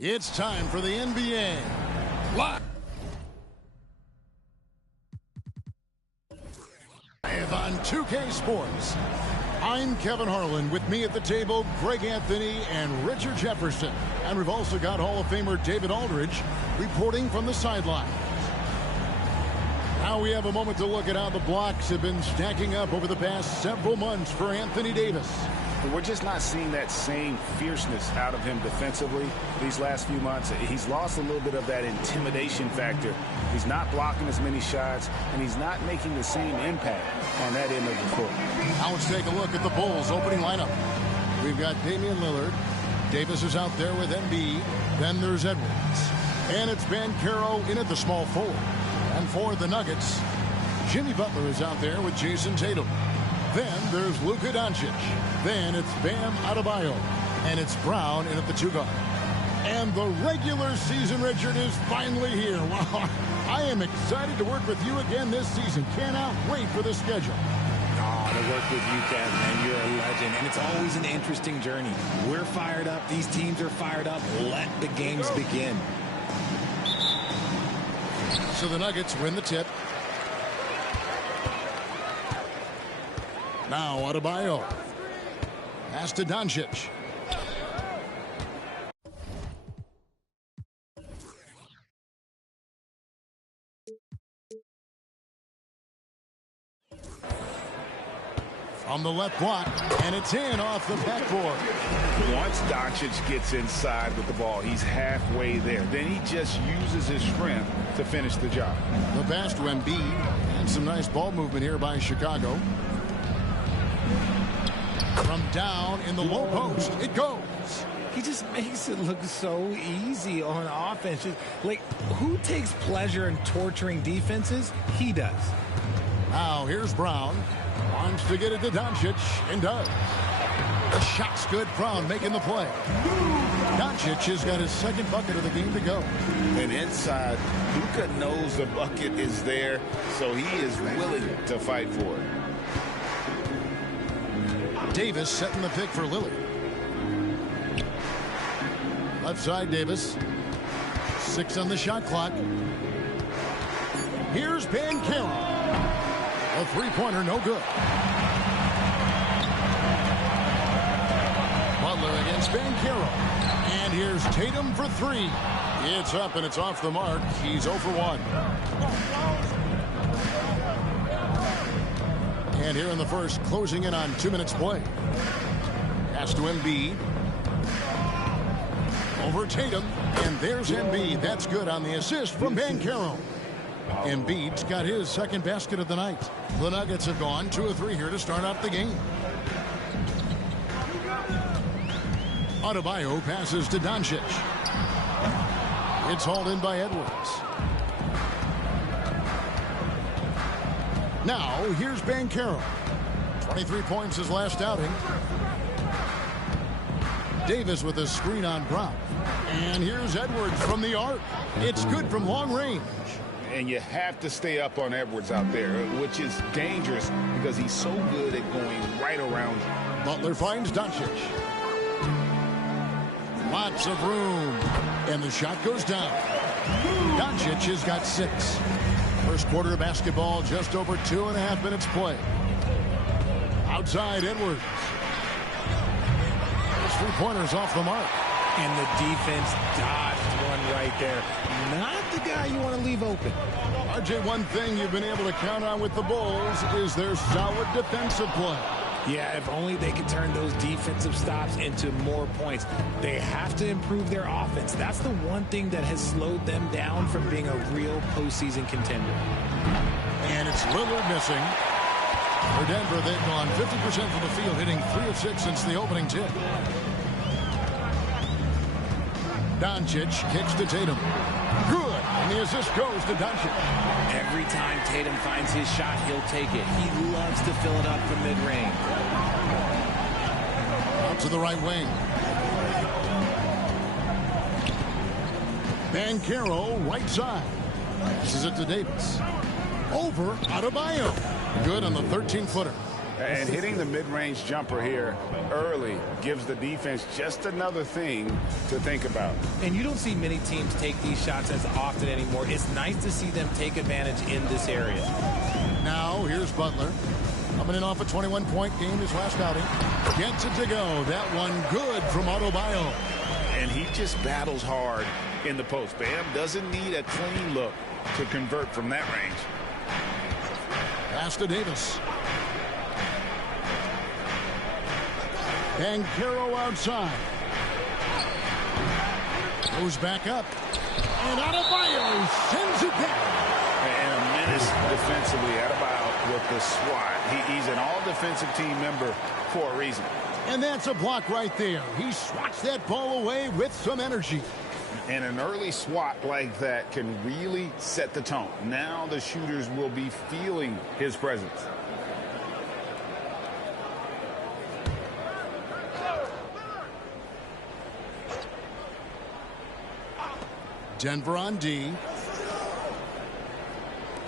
It's time for the NBA Live on 2K Sports. I'm Kevin Harlan. With me at the table, Greg Anthony and Richard Jefferson. And we've also got Hall of Famer David Aldridge reporting from the sidelines. Now we have a moment to look at how the blocks have been stacking up over the past several months for Anthony Davis. We're just not seeing that same fierceness out of him defensively these last few months. He's lost a little bit of that intimidation factor. He's not blocking as many shots, and he's not making the same impact on that end of the floor. Now let's take a look at the Bulls' opening lineup. We've got Damian Lillard. Davis is out there with Embiid. Then there's Edwards. And it's Banchero in at the small forward. And for the Nuggets, Jimmy Butler is out there with Jason Tatum. Then there's Luka Doncic. Then it's Bam Adebayo. And it's Brown in at the two guard. And the regular season, Richard, is finally here. Wow, I am excited to work with you again this season. Cannot wait for the schedule. Oh, to work with you, Kevin, man. You're a legend. And it's always an interesting journey. We're fired up. These teams are fired up. Let the games begin. So the Nuggets win the tip. Now Adebayo. Pass to Doncic. From the left block, and it's in off the backboard. Once Doncic gets inside with the ball, he's halfway there. Then he just uses his strength to finish the job. The pass to Embiid, and some nice ball movement here by Chicago. From down in the low post, it goes. He just makes it look so easy on offense. Like, who takes pleasure in torturing defenses? He does. Now here's Brown. Wants to get it to Doncic, and does. The shot's good. Brown making the play. Doncic has got his second bucket of the game to go. And inside, Luka knows the bucket is there, so he is willing to fight for it. Davis setting the pick for Lillard. Left side, Davis. 6 on the shot clock. Here's Banchero. A three-pointer, no good. Butler against Banchero. And here's Tatum for 3. It's up and it's off the mark. He's 0 for 1. And here in the first, closing in on 2 minutes play. Pass to Embiid. Over Tatum. And there's Embiid. That's good on the assist from Banchero. Embiid's got his second basket of the night. The Nuggets have gone 2 of 3 here to start out the game. Adebayo passes to Doncic. It's hauled in by Edwards. Now, here's Banchero. 23 points his last outing. Davis with a screen on Brown. And here's Edwards from the arc. It's good from long range. And you have to stay up on Edwards out there, which is dangerous because he's so good at going right around you. Butler finds Doncic. Lots of room. And the shot goes down. Doncic has got 6. First quarter of basketball, just over 2.5 minutes play. Outside, Edwards. His three-pointer's off the mark. And the defense dodged one right there. Not the guy you want to leave open. RJ, one thing you've been able to count on with the Bulls is their solid defensive play. Yeah, if only they could turn those defensive stops into more points. They have to improve their offense. That's the one thing that has slowed them down from being a real postseason contender. And it's Lillard missing. For Denver, they've gone 50% from the field, hitting 3 of 6 since the opening tip. Doncic kicks to Tatum. Good. And the assist goes to Doncic. Every time Tatum finds his shot, he'll take it. He loves to fill it up from mid-range. Out to the right wing. Banchero, right side. This is it to Davis. Over Adebayo. Good on the 13-footer. And hitting the mid-range jumper here early gives the defense just another thing to think about. And you don't see many teams take these shots as often anymore. It's nice to see them take advantage in this area. Now, here's Butler. Coming in off a 21-point game his last outing. Gets it to go. That one good from Adebayo. And he just battles hard in the post. Bam doesn't need a clean look to convert from that range. Pass to Davis. And Caro outside. Goes back up. And Adebayo sends it back. And a menace defensively. Adebayo with the swat. He's an all-defensive team member for a reason. And that's a block right there. He swats that ball away with some energy. And an early swat like that can really set the tone. Now the shooters will be feeling his presence. Denver on D.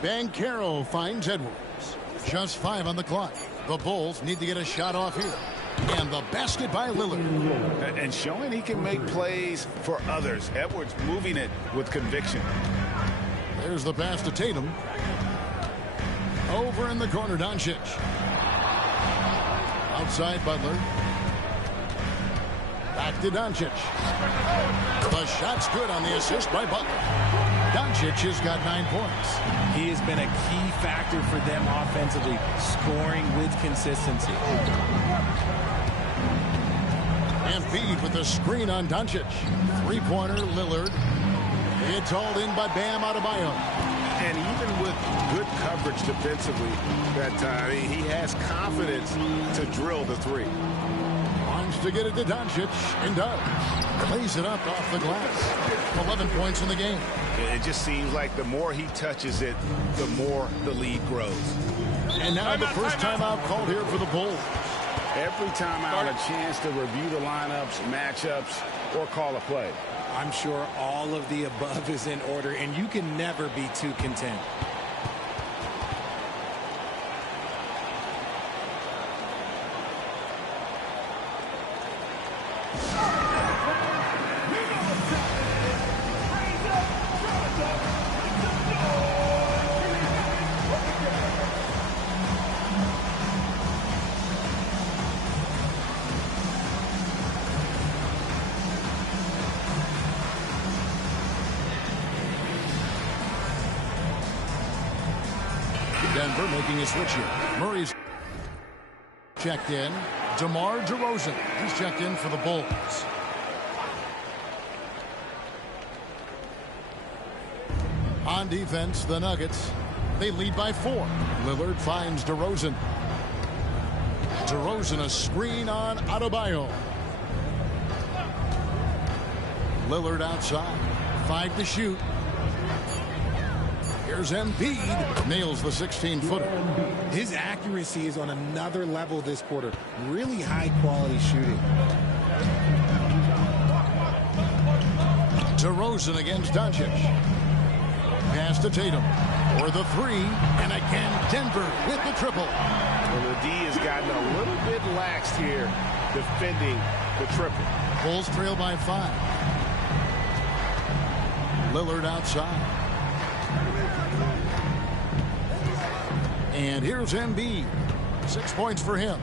Banchero finds Edwards. Just 5 on the clock. The Bulls need to get a shot off here. And the basket by Lillard. And showing he can make plays for others. Edwards moving it with conviction. There's the pass to Tatum. Over in the corner, Doncic. Outside Butler. Back to Doncic. The shot's good on the assist by Butler. Doncic has got 9 points. He has been a key factor for them offensively, scoring with consistency. Embiid with the screen on Doncic. Three-pointer, Lillard. It's hauled in by Bam Adebayo. And even with good coverage defensively that time, he has confidence to drill the three. Wants to get it to Doncic, and does. Plays it up off the glass. 11 points in the game. It just seems like the more he touches it, the more the lead grows. And now the first timeout called here for the Bulls. Every timeout, a chance to review the lineups, matchups, or call a play. I'm sure all of the above is in order, and you can never be too content. Denver making a switch here. Murray's checked in. DeMar DeRozan. He's checked in for the Bulls. On defense, the Nuggets. They lead by 4. Lillard finds DeRozan. DeRozan a screen on Adebayo. Lillard outside. 5 to shoot. Here's Embiid. Nails the 16-footer. His accuracy is on another level this quarter. Really high-quality shooting. DeRozan against Doncic. Pass to Tatum. For the 3. And again, Denver with the triple. Well, the D has gotten a little bit laxed here defending the triple. Bulls trail by 5. Lillard outside. And here's Embiid. 6 points for him.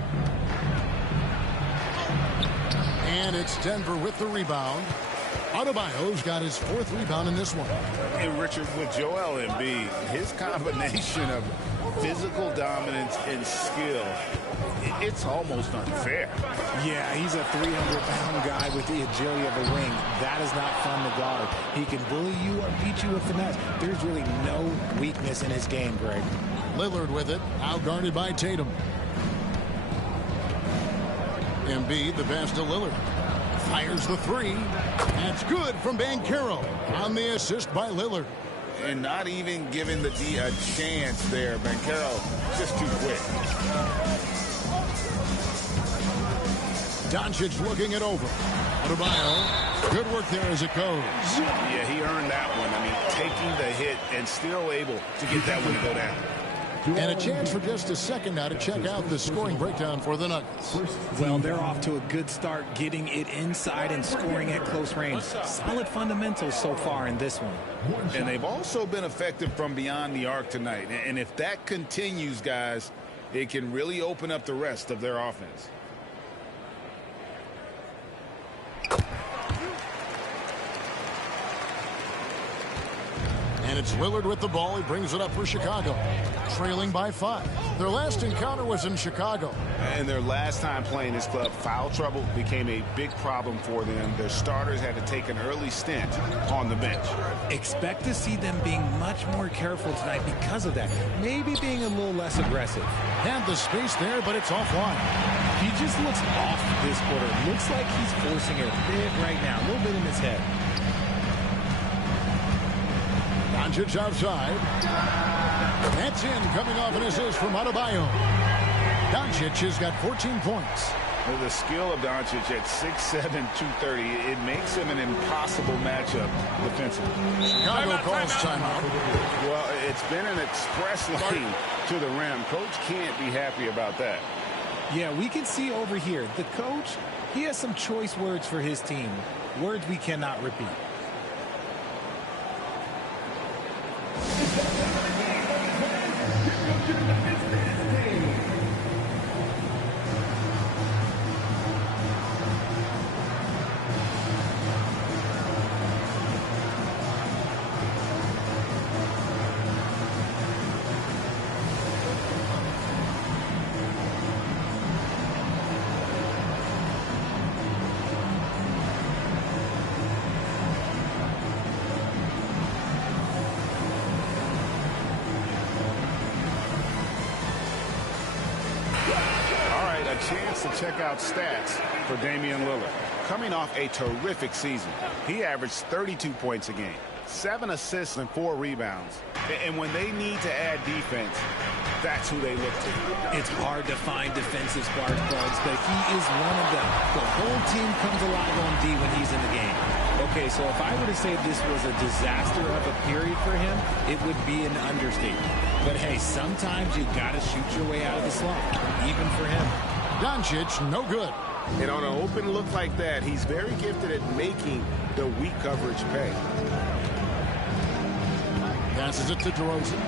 And it's Denver with the rebound. Adebayo's got his 4th rebound in this one. And Richard, with Joel Embiid, his combination of physical dominance and skill, it's almost unfair. Yeah, he's a 300-pound guy with the agility of a wing. That is not fun to guard. He can bully you or beat you with finesse. There's really no weakness in his game, Greg. Lillard with it, outguarded by Tatum. Embiid, the pass to Lillard. Fires the 3. That's good from Banchero on the assist by Lillard. And not even giving the D a chance there. Banchero just too quick. Doncic looking it over. Adebayo, good work there as it goes. Yeah, he earned that one. I mean, taking the hit and still able to get that one to go down. And a chance for just a second now to check out the scoring breakdown for the Nuggets. Well, they're off to a good start, getting it inside and scoring at close range. Solid fundamentals so far in this one. And they've also been effective from beyond the arc tonight. And if that continues, guys, it can really open up the rest of their offense. And it's Lillard with the ball. He brings it up for Chicago, trailing by 5. Their last encounter was in Chicago. And their last time playing this club, foul trouble became a big problem for them. Their starters had to take an early stint on the bench. Expect to see them being much more careful tonight because of that. Maybe being a little less aggressive. Had the space there, but it's offline. He just looks off this quarter. Looks like he's forcing it a bit right now, a little bit in his head. Doncic outside. That's in, coming off an assist from Adebayo. Doncic has got 14 points. With the skill of Doncic at 6'7", 230, it makes him an impossible matchup defensively. Chicago calls timeout. Well, it's been an express lane to the rim. Coach can't be happy about that. Yeah, we can see over here, the coach, he has some choice words for his team. Words we cannot repeat. Chance to check out stats for Damian Lillard. Coming off a terrific season, he averaged 32 points a game, 7 assists and 4 rebounds. And when they need to add defense, that's who they look to. It's hard to find defensive spark plugs, but he is one of them. The whole team comes alive on D when he's in the game. Okay, so if I were to say this was a disaster of a period for him, it would be an understatement. But hey, sometimes you got to shoot your way out of the slump, even for him. Doncic, no good. And on an open look like that, he's very gifted at making the weak coverage pay. Passes it to DeRozan.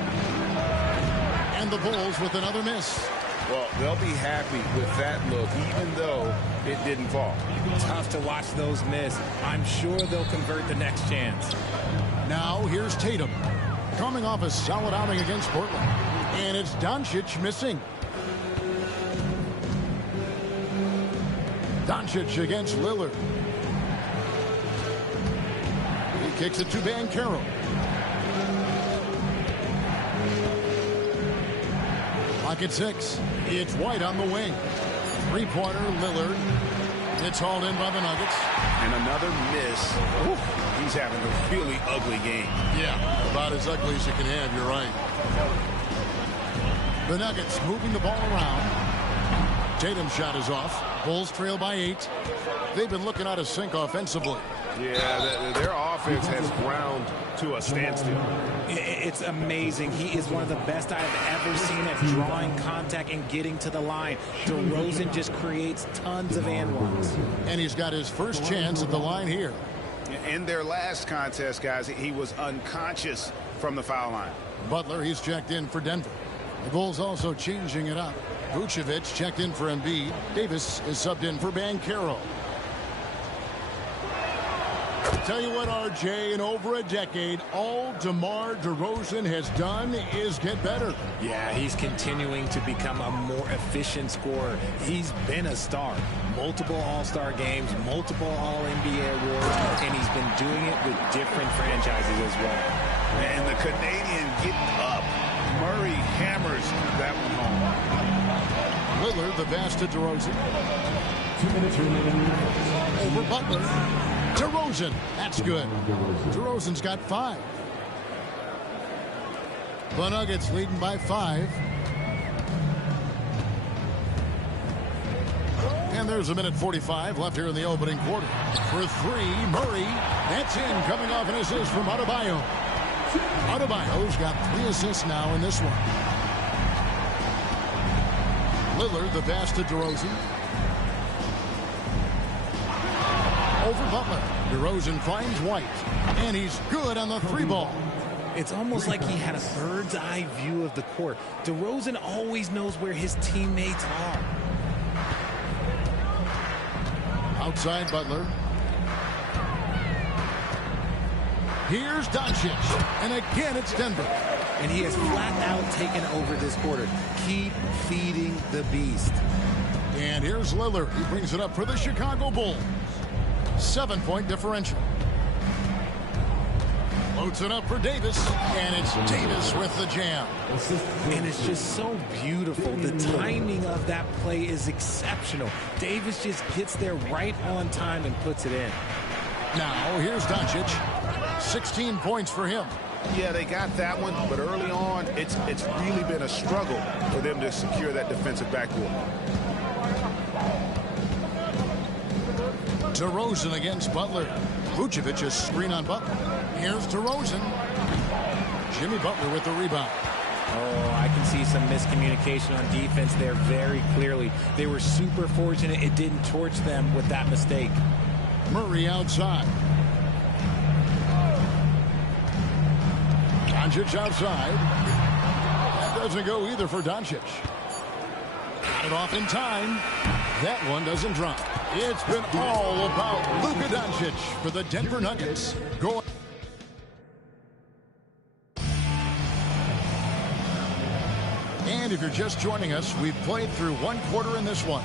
And the Bulls with another miss. Well, they'll be happy with that look, even though it didn't fall. Tough to watch those miss. I'm sure they'll convert the next chance. Now here's Tatum, coming off a solid outing against Portland. And it's Doncic missing. Doncic against Lillard. He kicks it to Banchero. Clock at 6. It's White on the wing. Three-pointer, Lillard. It's hauled in by the Nuggets. And another miss. Ooh, he's having a really ugly game. Yeah, about as ugly as you can have, you're right. The Nuggets moving the ball around. Tatum's shot is off. Bulls trail by 8. They've been looking out of sync offensively. Yeah, their offense has ground to a standstill. It's amazing. He is one of the best I've ever seen at drawing contact and getting to the line. DeRozan just creates tons of and ones. And he's got his first chance at the line here. In their last contest, guys, he was unconscious from the foul line. Butler, he's checked in for Denver. The Bulls also changing it up. Vucevic checked in for Embiid. Davis is subbed in for Banchero. Tell you what, RJ, in over a decade, all DeMar DeRozan has done is get better. Yeah, he's continuing to become a more efficient scorer. He's been a star. Multiple All-Star games, multiple All-NBA awards, and he's been doing it with different franchises as well. And the Canadian getting up. Murray hammers that one home. Lillard, the pass to DeRozan. 2 minutes remaining. Over Butler. DeRozan, that's good. DeRozan's got 5. The Nuggets leading by 5. And there's 1:45 left here in the opening quarter. For 3, Murray. That's in, coming off an assist from Adebayo. Adebayo's got 3 assists now in this one. Lillard, the pass to DeRozan. Over Butler. DeRozan finds White. And he's good on the three ball. It's almost like he had a bird's eye view of the court. DeRozan always knows where his teammates are. Outside Butler. Here's Doncic. And again, it's Denver. And he has flat out taken over this quarter. Keep feeding the beast. And here's Lillard. He brings it up for the Chicago Bulls. 7-point differential. Loads it up for Davis. And it's Davis with the jam. And it's just so beautiful. The timing of that play is exceptional. Davis just gets there right on time and puts it in. Now, here's Doncic. 16 points for him. Yeah, they got that one, but early on, it's really been a struggle for them to secure that defensive backcourt. DeRozan against Butler. Vucevic is screen on Butler. Here's DeRozan. Jimmy Butler with the rebound. Oh, I can see some miscommunication on defense there very clearly. They were super fortunate it didn't torch them with that mistake. Murray outside. Doncic outside. That doesn't go either for Doncic. Got it off in time. That one doesn't drop. It's been all about Luka Doncic for the Denver Nuggets. Going. And if you're just joining us, we've played through one quarter in this one.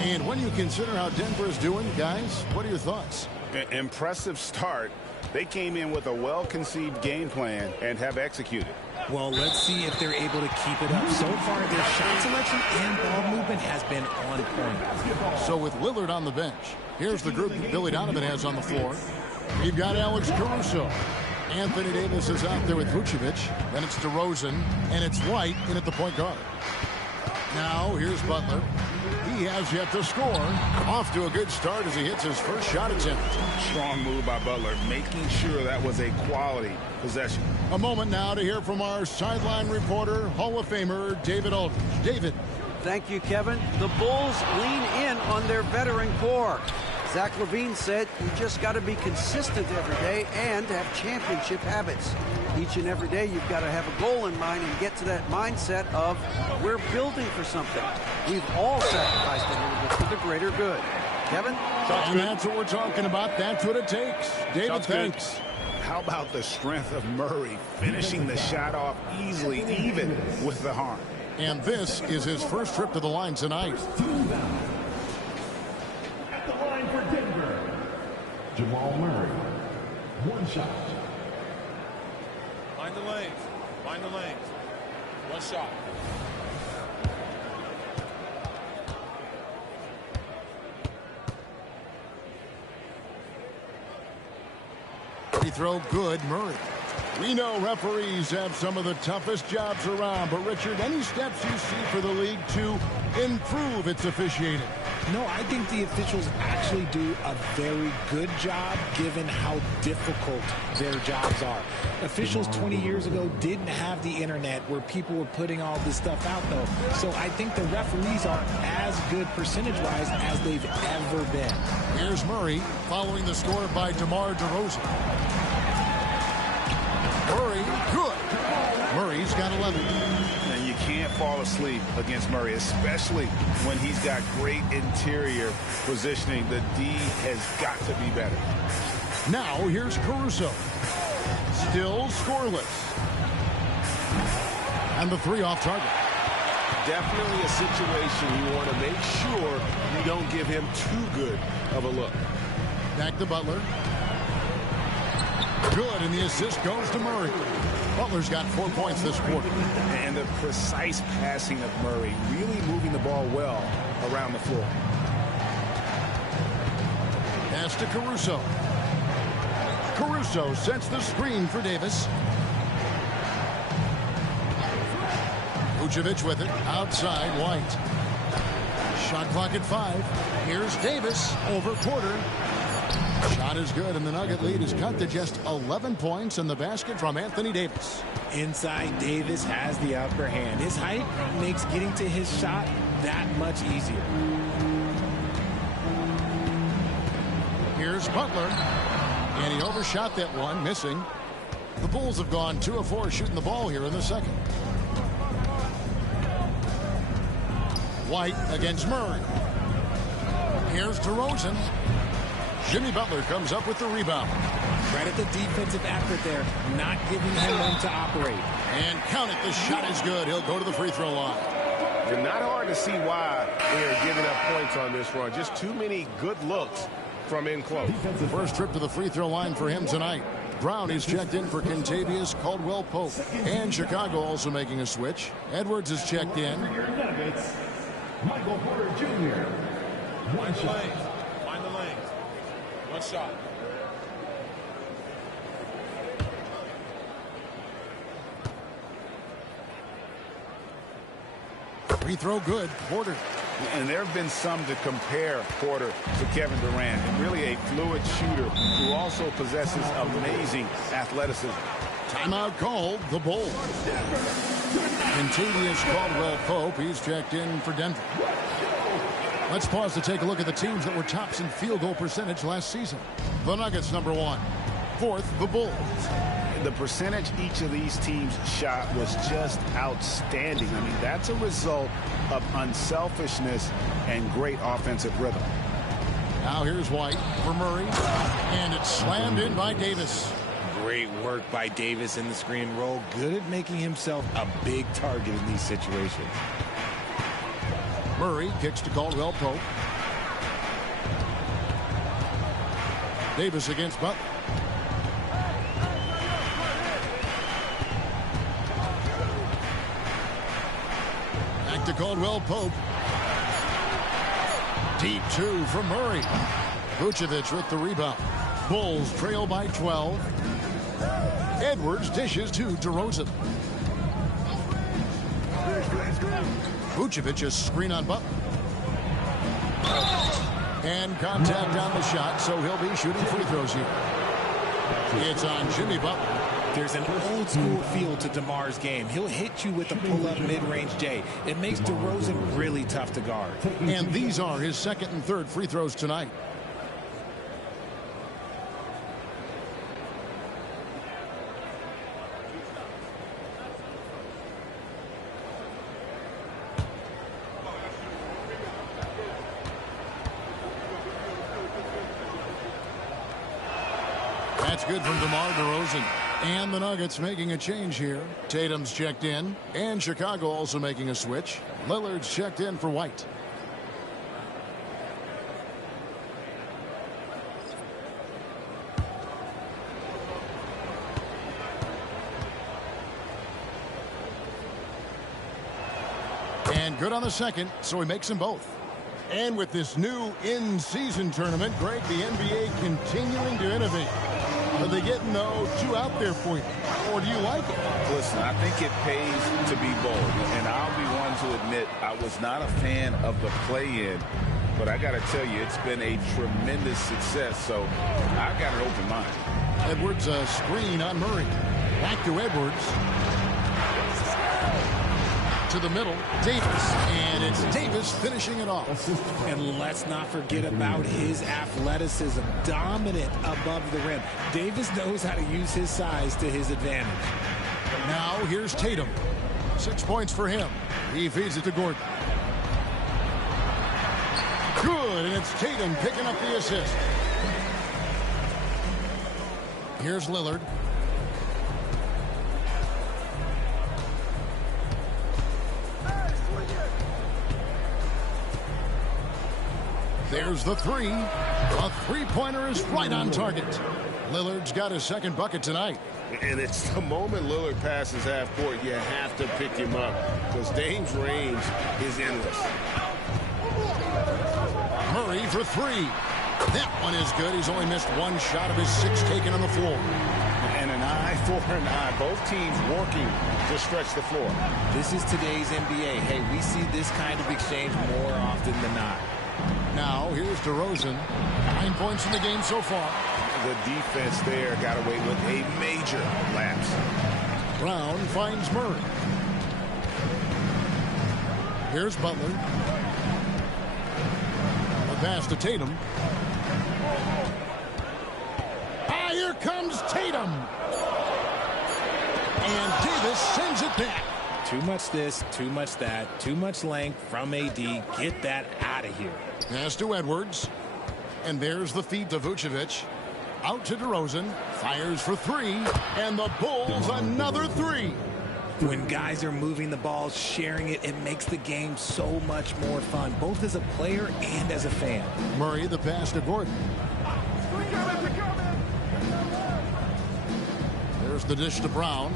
And when you consider how Denver is doing, guys, what are your thoughts? Impressive start. They came in with a well-conceived game plan and have executed. Well, let's see if they're able to keep it up. So far, their shot selection and ball movement has been on point. So with Lillard on the bench, here's the group that Billy Donovan has on the floor. We've got Alex Caruso. Anthony Davis is out there with Vucevic. Then it's DeRozan, and it's White in at the point guard. Now, here's Butler. He has yet to score. Off to a good start as he hits his first shot attempt. Strong move by Butler, making sure that was a quality possession. A moment now to hear from our sideline reporter, Hall of Famer David Aldridge. David. Thank you, Kevin. The Bulls lean in on their veteran core. Zach LaVine said you just got to be consistent every day and have championship habits. Each and every day you've got to have a goal in mind and get to that mindset of we're building for something. We've all sacrificed a little bit for the greater good. Kevin? And that's what we're talking about. That's what it takes. David, thanks. How about the strength of Murray finishing the shot off easily, even with the harm? And this is his first trip to the line tonight. At the line for Denver, Jamal Murray. One shot. Find the lanes. Find the lanes. One shot. Free throw good, Murray. We know referees have some of the toughest jobs around, but Richard, any steps you see for the league to improve its officiating? No, I think the officials actually do a very good job given how difficult their jobs are. Officials 20 years ago didn't have the internet where people were putting all this stuff out, though. So I think the referees are as good percentage-wise as they've ever been. Here's Murray following the score by DeMar DeRozan. Murray, good. Murray's got 11. And you can't fall asleep against Murray, especially when he's got great interior positioning. The D has got to be better. Now here's Caruso. Still scoreless. And the three off target. Definitely a situation you want to make sure you don't give him too good of a look. Back to Butler. Good, and the assist goes to Murray. Butler's got 4 points this quarter. And the precise passing of Murray, really moving the ball well around the floor. Pass to Caruso. Caruso sets the screen for Davis. Vucevic with it. Outside, White. Shot clock at 5. Here's Davis over Porter. Shot is good, and the Nugget lead is cut to just 11 points, and the basket from Anthony Davis. Inside, Davis has the upper hand. His height makes getting to his shot that much easier. Here's Butler. And he overshot that one, missing. The Bulls have gone 2 of 4 shooting the ball here in the second. White against Murray. Here's DeRozan. Jimmy Butler comes up with the rebound. Credit the defensive effort there, not giving him room to operate. And count it, the shot is good. He'll go to the free throw line. It's not hard to see why they're giving up points on this run. Just too many good looks from in close. First trip to the free throw line for him tonight. Brown is checked in for Kentavious Caldwell-Pope. And Chicago also making a switch. Edwards is checked in. Michael Porter Jr. One shot. Find the lanes. One shot. Free throw good. Porter. And there have been some to compare Porter to Kevin Durant, and really a fluid shooter who also possesses amazing athleticism. Timeout called. The Bulls. Kentavious Caldwell-Pope. He's checked in for Denver. Let's pause to take a look at the teams that were tops in field goal percentage last season. The Nuggets, number 1. 4th, the Bulls. The percentage each of these teams shot was just outstanding. I mean, that's a result of unselfishness and great offensive rhythm. Now here's White for Murray. And it's slammed in by Davis. Great work by Davis in the screen roll. Good at making himself a big target in these situations. Murray kicks to Caldwell-Pope. Davis against Butler. Back to Caldwell-Pope. Deep 2 from Murray. Vucevic with the rebound. Bulls trail by 12. Edwards dishes to DeRozan. Vucevic, a screen on Butler. And contact on the shot, so he'll be shooting free throws here. It's on Jimmy Butler. There's an old school feel to DeMar's game. He'll hit you with a pull-up mid-range J. It makes DeRozan really tough to guard. And these are his second and third free throws tonight. That's good from DeMar DeRozan. And the Nuggets making a change here. Tatum's checked in. And Chicago also making a switch. Lillard's checked in for White. And good on the second, so he makes them both. And with this new in-season tournament, Greg, the NBA continuing to innovate. Are they getting, though, too out there for you? Or do you like it? Listen, I think it pays to be bold. And I'll be one to admit I was not a fan of the play-in. But I got to tell you, it's been a tremendous success. So I've got an open mind. Edwards, a screen on Murray. Back to Edwards. To the middle, Davis. And it's Davis finishing it off. And let's not forget about his athleticism. Dominant above the rim. Davis knows how to use his size to his advantage. Now here's Tatum. 6 points for him. He feeds it to Gordon. Good, and it's Tatum picking up the assist. Here's Lillard. There's the three. A three-pointer is right on target. Lillard's got his second bucket tonight. And it's the moment Lillard passes half court, you have to pick him up because Dame's range is endless. Murray for three. That one is good. He's only missed one shot of his six taken on the floor. And an eye for an eye. Both teams working to stretch the floor. This is today's NBA. Hey, we see this kind of exchange more often than not. Now, here's DeRozan. 9 points in the game so far. The defense there got away with a major lapse. Brown finds Murray. Here's Butler. The pass to Tatum. Ah, here comes Tatum. And Davis sends it back. Too much this, too much that, too much length from AD. Get that out of here. Pass to Edwards. And there's the feed to Vucevic. Out to DeRozan. Fires for three. And the Bulls another three. When guys are moving the ball, sharing it, it makes the game so much more fun, both as a player and as a fan. Murray, the pass to Gordon. There's the dish to Brown.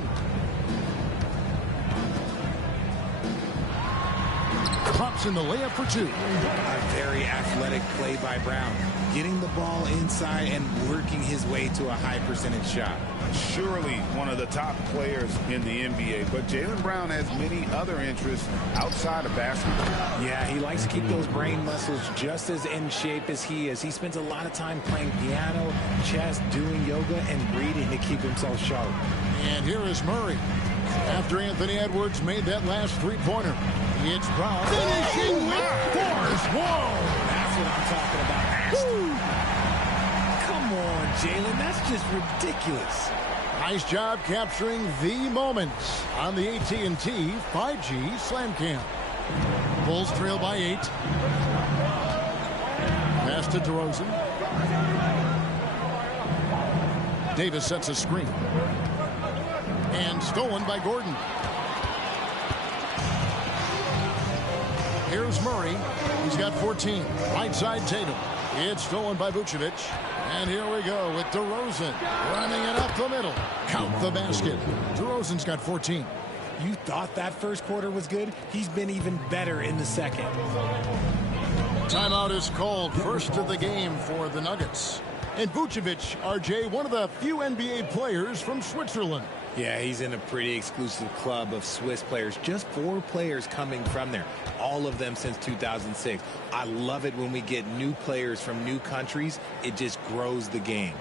Drops in the layup for two. A very athletic play by Brown, getting the ball inside and working his way to a high percentage shot. Surely one of the top players in the NBA, but Jaylen Brown has many other interests outside of basketball. Yeah, he likes to keep those brain muscles just as in shape as he is. He spends a lot of time playing piano, chess, doing yoga, and reading to keep himself sharp. And here is Murray. After Anthony Edwards made that last three-pointer, it's Brown finishing with force. Whoa! That's what I'm talking about. Come on, Jaylen. That's just ridiculous. Nice job capturing the moments on the AT&T 5G Slam Cam. Bulls trail by 8. Pass to DeRozan. Davis sets a screen. And stolen by Gordon. Here's Murray. He's got 14. Right side Tatum. It's stolen by Vucevic. And here we go with DeRozan running it up the middle. Count the basket. DeRozan's got 14. You thought that first quarter was good? He's been even better in the second. Timeout is called. First of the game for the Nuggets. And Vucevic, RJ, one of the few NBA players from Switzerland. Yeah, he's in a pretty exclusive club of Swiss players. Just 4 players coming from there. All of them since 2006. I love it when we get new players from new countries. It just grows the game.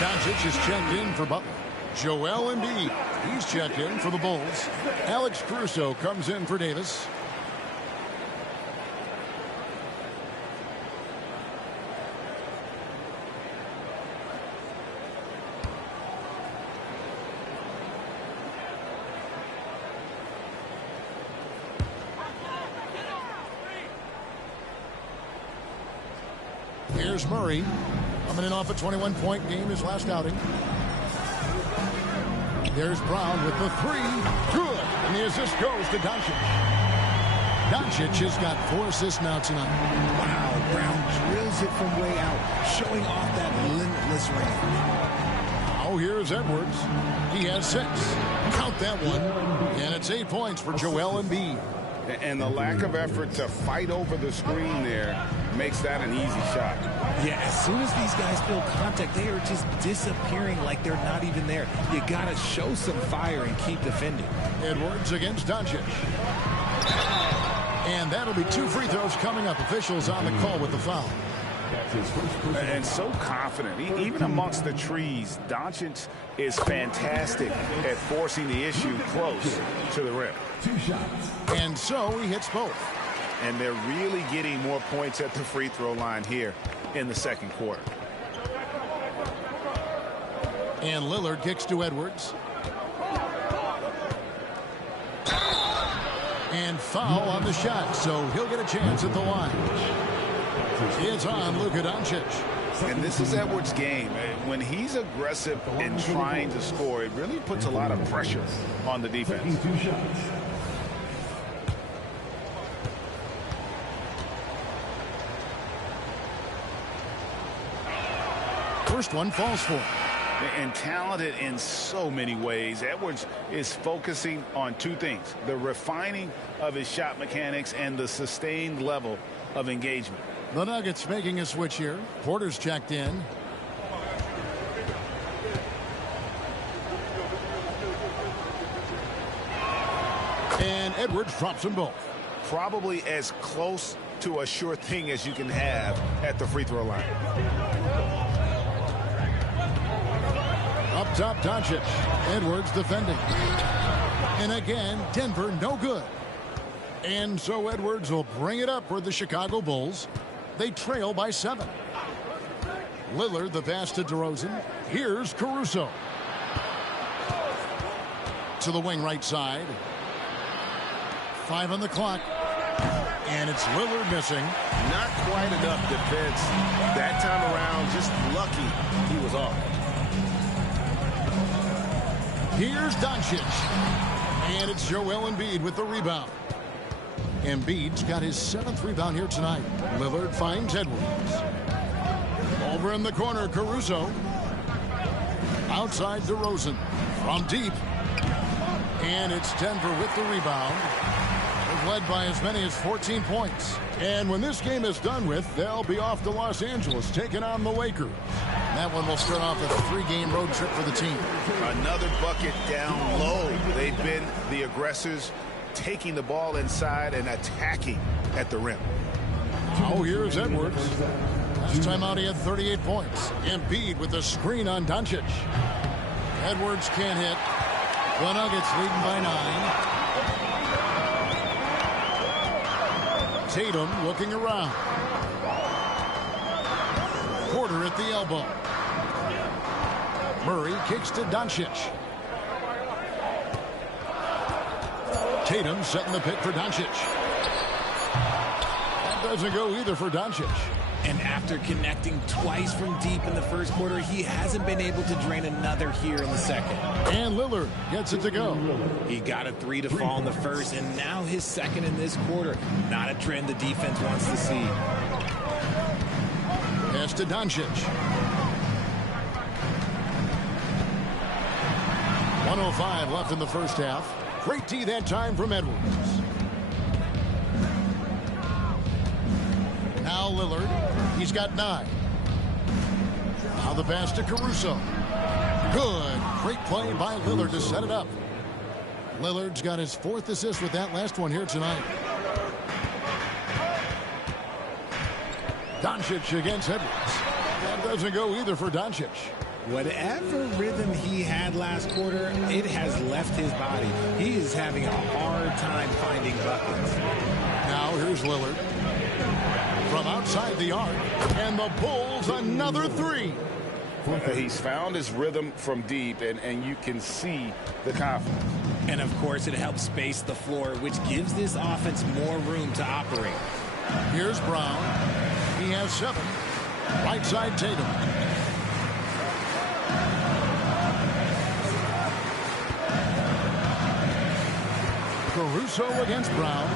Doncic is checked in for Butler. Joel Embiid, he's checked in for the Bulls. Alex Caruso comes in for Davis. Here's Murray, coming in off a 21-point game his last outing. There's Brown with the three. Good. And the assist goes to Doncic. Doncic has got 4 assists now tonight. Wow, Brown drills it from way out, showing off that limitless range. Oh, here's Edwards. He has 6. Count that one. And it's 8 points for Joel Embiid. And the lack of effort to fight over the screen there makes that an easy shot. Yeah, as soon as these guys feel contact, they are just disappearing like they're not even there. You got to show some fire and keep defending. Edwards against Doncic. And that'll be 2 free throws coming up. Officials on the call with the foul. And so confident. Even amongst the trees, Doncic is fantastic at forcing the issue close to the rim. 2 shots. And so he hits both. And they're really getting more points at the free throw line here in the second quarter. And Lillard kicks to Edwards. And foul on the shot, so he'll get a chance at the line. It's on Luka Doncic. And this is Edwards' game. When he's aggressive and trying to score, it really puts a lot of pressure on the defense. 2 shots. First one falls for him. And talented in so many ways. Edwards is focusing on 2 things: the refining of his shot mechanics and the sustained level of engagement. The Nuggets making a switch here. Porter's checked in. And Edwards drops them both. Probably as close to a sure thing as you can have at the free throw line. Up top, Doncic. Edwards defending. And again, Denver no good. And so Edwards will bring it up for the Chicago Bulls. They trail by 7. Lillard, the pass to DeRozan. Here's Caruso. To the wing right side. 5 on the clock. And it's Lillard missing. Not quite enough defense that time around. Just lucky he was off. Here's Doncic. And it's Joel Embiid with the rebound. Embiid's got his 7th rebound here tonight. Lillard finds Edwards. Over in the corner, Caruso. Outside DeRozan. From deep. And it's Denver with the rebound. They've led by as many as 14 points. And when this game is done with, they'll be off to Los Angeles taking on the Lakers. That one will start off a 3-game road trip for the team. Another bucket down low. They've been the aggressors, taking the ball inside and attacking at the rim. Oh, here's Edwards. Last time out he had 38 points. Embiid with the screen on Doncic. Edwards can't hit. The Nuggets leading by 9. Tatum looking around. Porter at the elbow. Murray kicks to Doncic. Tatum setting the pick for Doncic. That doesn't go either for Doncic. And after connecting twice from deep in the first quarter, he hasn't been able to drain another here in the second. And Lillard gets it to go. He got a 3 to fall in the first, and now his second in this quarter. Not a trend the defense wants to see. Pass to Doncic. 1:05 left in the first half. Great D that time from Edwards. Now Lillard. He's got 9. Now the pass to Caruso. Good. Great play by Lillard to set it up. Lillard's got his 4th assist with that last one here tonight. Doncic against Edwards. That doesn't go either for Doncic. Whatever rhythm he had last quarter, it has left his body. He is having a hard time finding buckets. Now here's Lillard. From outside the arc. And the Bulls another 3. He's found his rhythm from deep, and you can see the confidence. And, of course, it helps space the floor, which gives this offense more room to operate. Here's Brown. He has 7. Right side Tatum. Caruso against Brown.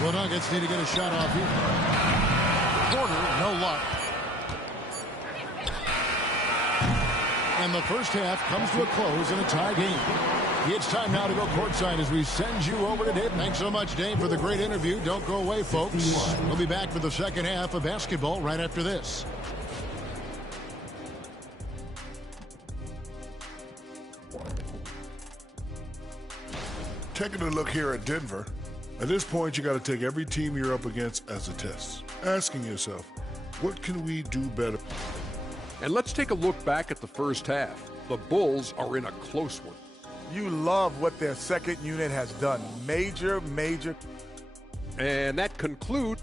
The Nuggets need to get a shot off here. Porter, no luck. And the first half comes to a close in a tie game. It's time now to go courtside as we send you over to Dave. Thanks so much, Dave, for the great interview. Don't go away, folks. We'll be back for the second half of basketball right after this. Taking a look here at Denver, at this point you got to take every team you're up against as a test. Asking yourself, what can we do better? And let's take a look back at the first half. The Bulls are in a close one. You love what their second unit has done. Major. And that concludes.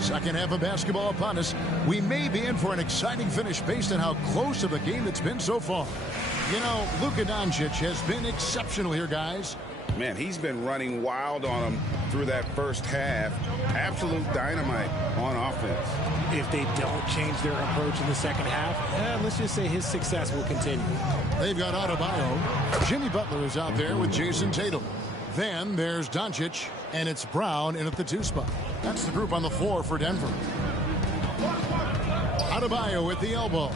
Second half of basketball upon us. We may be in for an exciting finish based on how close of a game it's been so far. You know, Luka Doncic has been exceptional here, guys. Man, he's been running wild on them through that first half. Absolute dynamite on offense. If they don't change their approach in the second half, let's just say his success will continue. They've got Adebayo. Jimmy Butler is out there with Jason Tatum. Then there's Doncic, and it's Brown in at the 2 spot. That's the group on the floor for Denver. Adebayo at the elbow.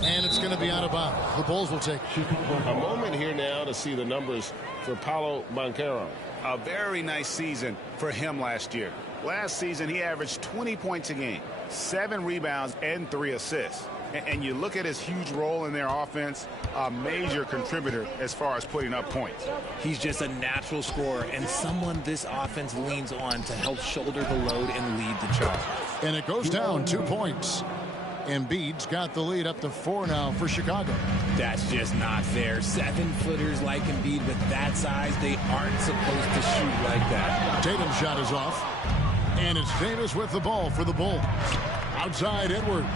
And it's going to be Adebayo. The Bulls will take A moment here now to see the numbers for Paolo Banchero. A very nice season for him last year. Last season, he averaged 20 points a game, 7 rebounds, and 3 assists. And you look at his huge role in their offense, a major contributor as far as putting up points. He's just a natural scorer and someone this offense leans on to help shoulder the load and lead the charge. And it goes down 2 points. Embiid's got the lead up to 4 now for Chicago. That's just not fair. 7-footers like Embiid with that size, they aren't supposed to shoot like that. Tatum's shot is off. And it's Davis with the ball for the Bulls. Outside Edwards.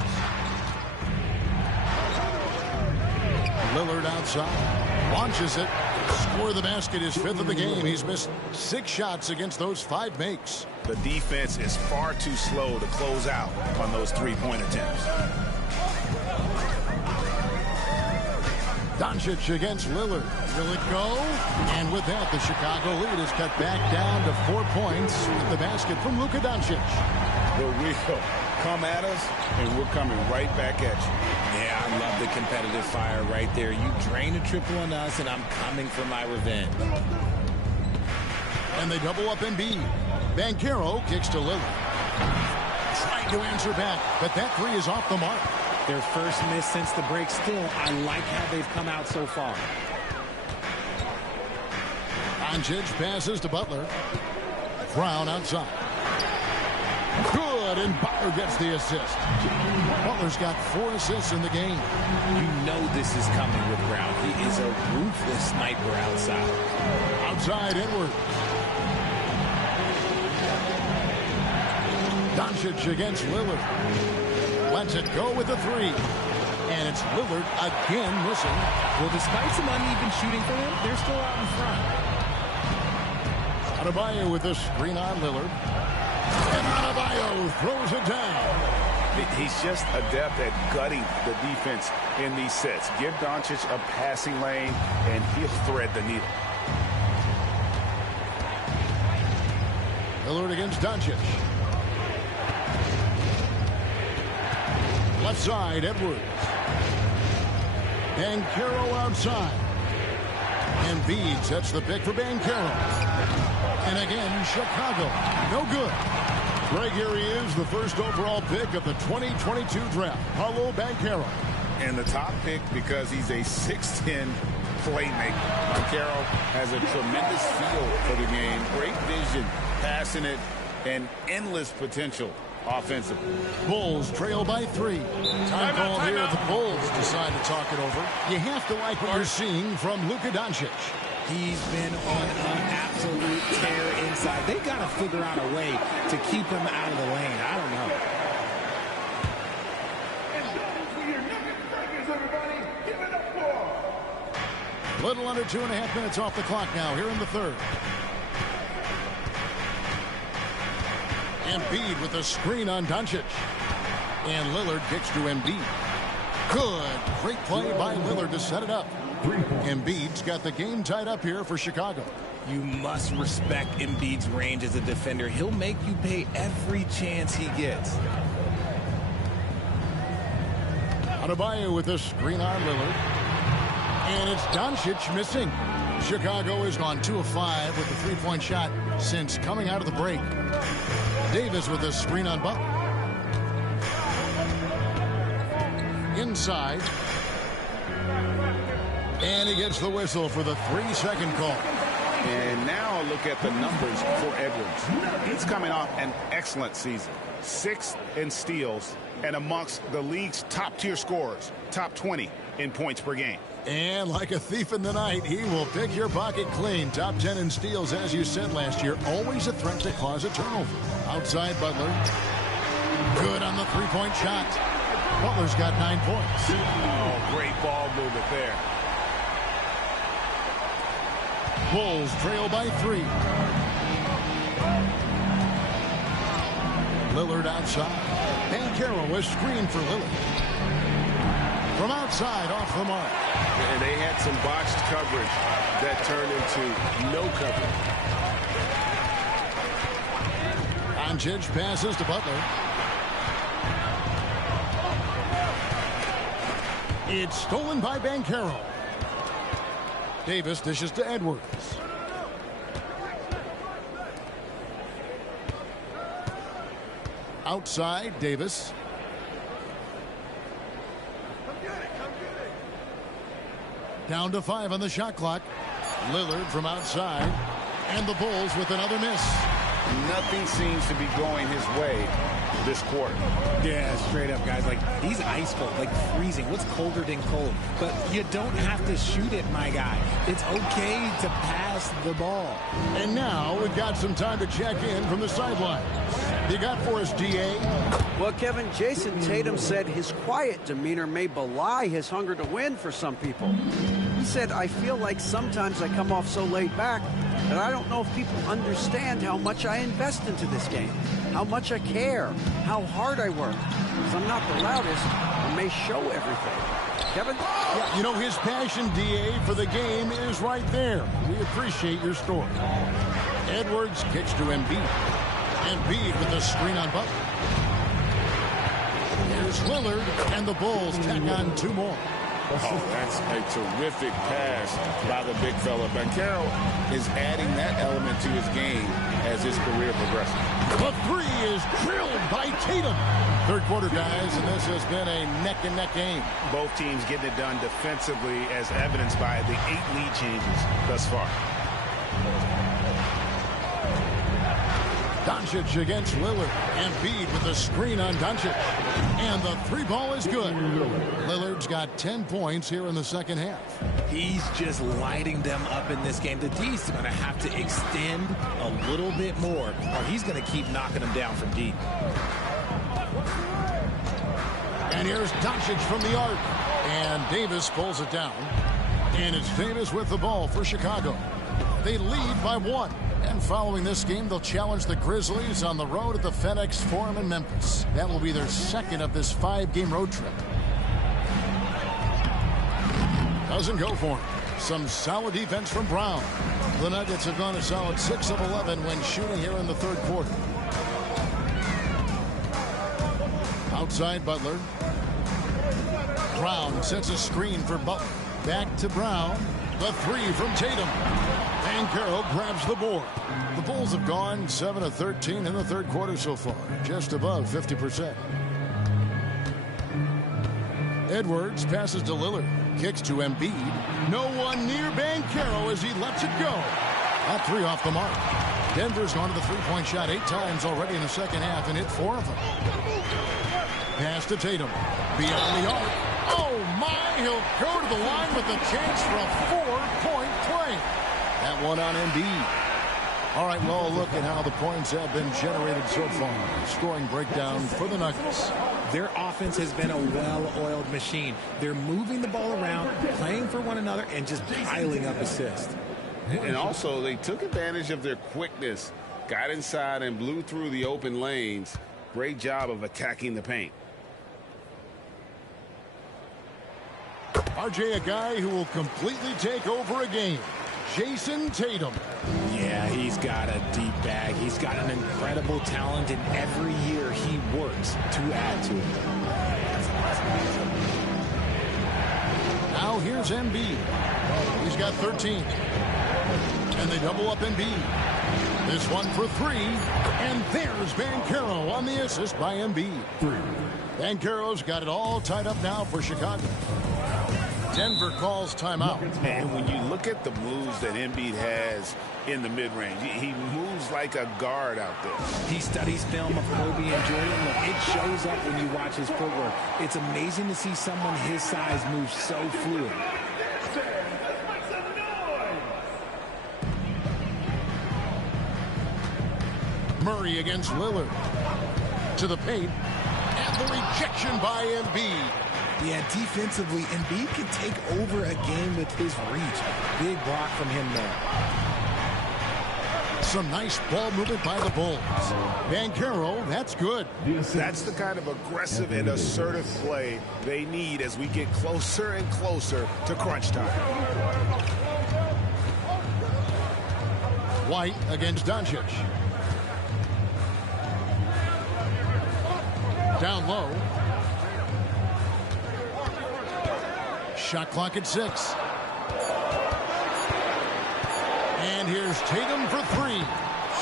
Lillard outside. Launches it. Score the basket, his 5th of the game. He's missed 6 shots against those 5 makes. The defense is far too slow to close out on those 3-point attempts. Doncic against Lillard. Will it go? And with that, the Chicago lead is cut back down to 4 points with the basket from Luka Doncic. The real come at us, and we're coming right back at you. Yeah, I love the competitive fire right there. You drain a triple on us, and I'm coming for my revenge. And they double up Embiid. Banchero kicks to Lillard. Trying to answer back, but that 3 is off the mark. Their first miss since the break. Still, I like how they've come out so far. Doncic passes to Butler. Brown outside. Good, and Butler gets the assist. Butler's got 4 assists in the game. You know this is coming with Brown. He is a ruthless sniper outside. Outside Edwards. Doncic against Lillard. Lets it go with the 3. And it's Lillard again missing. Well, despite some uneven shooting for them, they're still out in front. Adebayo with a screen on Lillard. And Adebayo throws it down. He's just adept at gutting the defense in these sets. Give Doncic a passing lane, and he'll thread the needle. Lillard against Doncic. Left side, Edwards. Banchero outside. Embiid sets the pick for Banchero. And again, Chicago. No good. Greg, here he is, the first overall pick of the 2022 draft, Paolo Banchero. And the top pick because he's a 6'10" playmaker. Banchero has a tremendous feel for the game, great vision, passing it, and endless potential offensively. Bulls trail by 3. Time call here. The Bulls decide to talk it over. You have to like what you're seeing from Luka Doncic. He's been on an absolute tear inside. They got to figure out a way to keep him out of the lane. I don't know. Little under 2.5 minutes off the clock now here in the 3rd. Embiid with a screen on Doncic. And Lillard kicks to Embiid. Good. Great play by Lillard to set it up. Embiid's got the game tied up here for Chicago. You must respect Embiid's range as a defender. He'll make you pay every chance he gets. Adebayo with a screen on Lillard. And it's Doncic missing. Chicago has gone 2 of 5 with the 3-point shot since coming out of the break. Davis with a screen on Butler. Inside. And he gets the whistle for the 3-second call. And now a look at the numbers for Edwards. He's coming off an excellent season. 6th in steals and amongst the league's top-tier scorers. Top 20 in points per game. And like a thief in the night, he will pick your pocket clean. Top 10 in steals, as you said last year. Always a threat to cause a turnover. Outside Butler. Good on the 3-point shot. Butler's got 9 points. Oh, great ball movement there. Bulls trail by 3. Lillard outside. Banchero was screened for Lillard. From outside, off the mark. And they had some botched coverage that turned into no coverage. Doncic passes to Butler. It's stolen by Banchero. Davis dishes to Edwards. Outside, Davis. Down to 5 on the shot clock. Lillard from outside. And the Bulls with another miss. Nothing seems to be going his way this quarter. Yeah, straight up, guys. Like, he's ice cold, like freezing. What's colder than cold? But you don't have to shoot it, my guy. It's okay to pass the ball. And now we've got some time to check in from the sidelines. You got for us, DA? Well, Kevin, Jason Tatum said his quiet demeanor may belie his hunger to win for some people. He said, I feel like sometimes I come off so laid back that I don't know if people understand how much I invest into this game, how much I care, how hard I work. Because I'm not the loudest, I may show everything. Kevin? Yeah, you know, his passion, DA, for the game is right there. We appreciate your story. Edwards kicks to Embiid. Embiid with the screen on Butler. Here's Lillard, and the Bulls tack on 2 more. Oh, that's a terrific pass by the big fella. Banchero is adding that element to his game as his career progresses. The 3 is drilled by Tatum. Third quarter, guys, and this has been a neck-and-neck game. Both teams getting it done defensively, as evidenced by the 8 lead changes thus far. Doncic against Lillard. Embiid with the screen on Doncic. And the 3 ball is good. Lillard's got 10 points here in the second half. He's just lighting them up in this game. The D's going to have to extend a little bit more, or he's going to keep knocking them down from deep. And here's Doncic from the arc. And Davis pulls it down. And it's Davis with the ball for Chicago. They lead by 1. And following this game, they'll challenge the Grizzlies on the road at the FedEx Forum in Memphis. That will be their second of this 5-game road trip. Doesn't go for him. Some solid defense from Brown. The Nuggets have gone a solid 6 of 11 when shooting here in the third quarter. Outside Butler. Brown sets a screen for Butler. Back to Brown. The 3 from Tatum. Banchero grabs the board. The Bulls have gone 7 of 13 in the third quarter so far, just above 50%. Edwards passes to Lillard, kicks to Embiid. No one near Banchero as he lets it go. That 3 off the mark. Denver's gone to the 3-point shot 8 times already in the second half and hit 4 of them. Pass to Tatum. Beyond the arc. Oh my, he'll go to the line with a chance for a 4-point play. That one on Embiid. All right, well, look at how the points have been generated so far. Scoring breakdown for the Nuggets. Their offense has been a well-oiled machine. They're moving the ball around, playing for one another, and just piling up assists. And also, they took advantage of their quickness, got inside and blew through the open lanes. Great job of attacking the paint. RJ, a guy who will completely take over a game. Jason Tatum. Yeah, he's got a deep bag. He's got an incredible talent, and every year he works to add to it. Now here's Embiid. He's got 13. And they double up Embiid. This one for 3. And there's Banchero on the assist by Embiid. Banchero's got it all tied up now for Chicago. Denver calls timeout. And when you look at the moves that Embiid has in the mid-range, he moves like a guard out there. He studies film of Kobe and Jordan. Look, it shows up when you watch his footwork. It's amazing to see someone his size move so fluid. Murray against Lillard. To the paint. And the rejection by Embiid. Yeah, defensively, Embiid can take over a game with his reach. Big block from him there. Some nice ball movement by the Bulls. Banchero, that's good. That's the kind of aggressive and assertive play they need as we get closer and closer to crunch time. White against Doncic. Down low. Shot clock at 6. And here's Tatum for 3.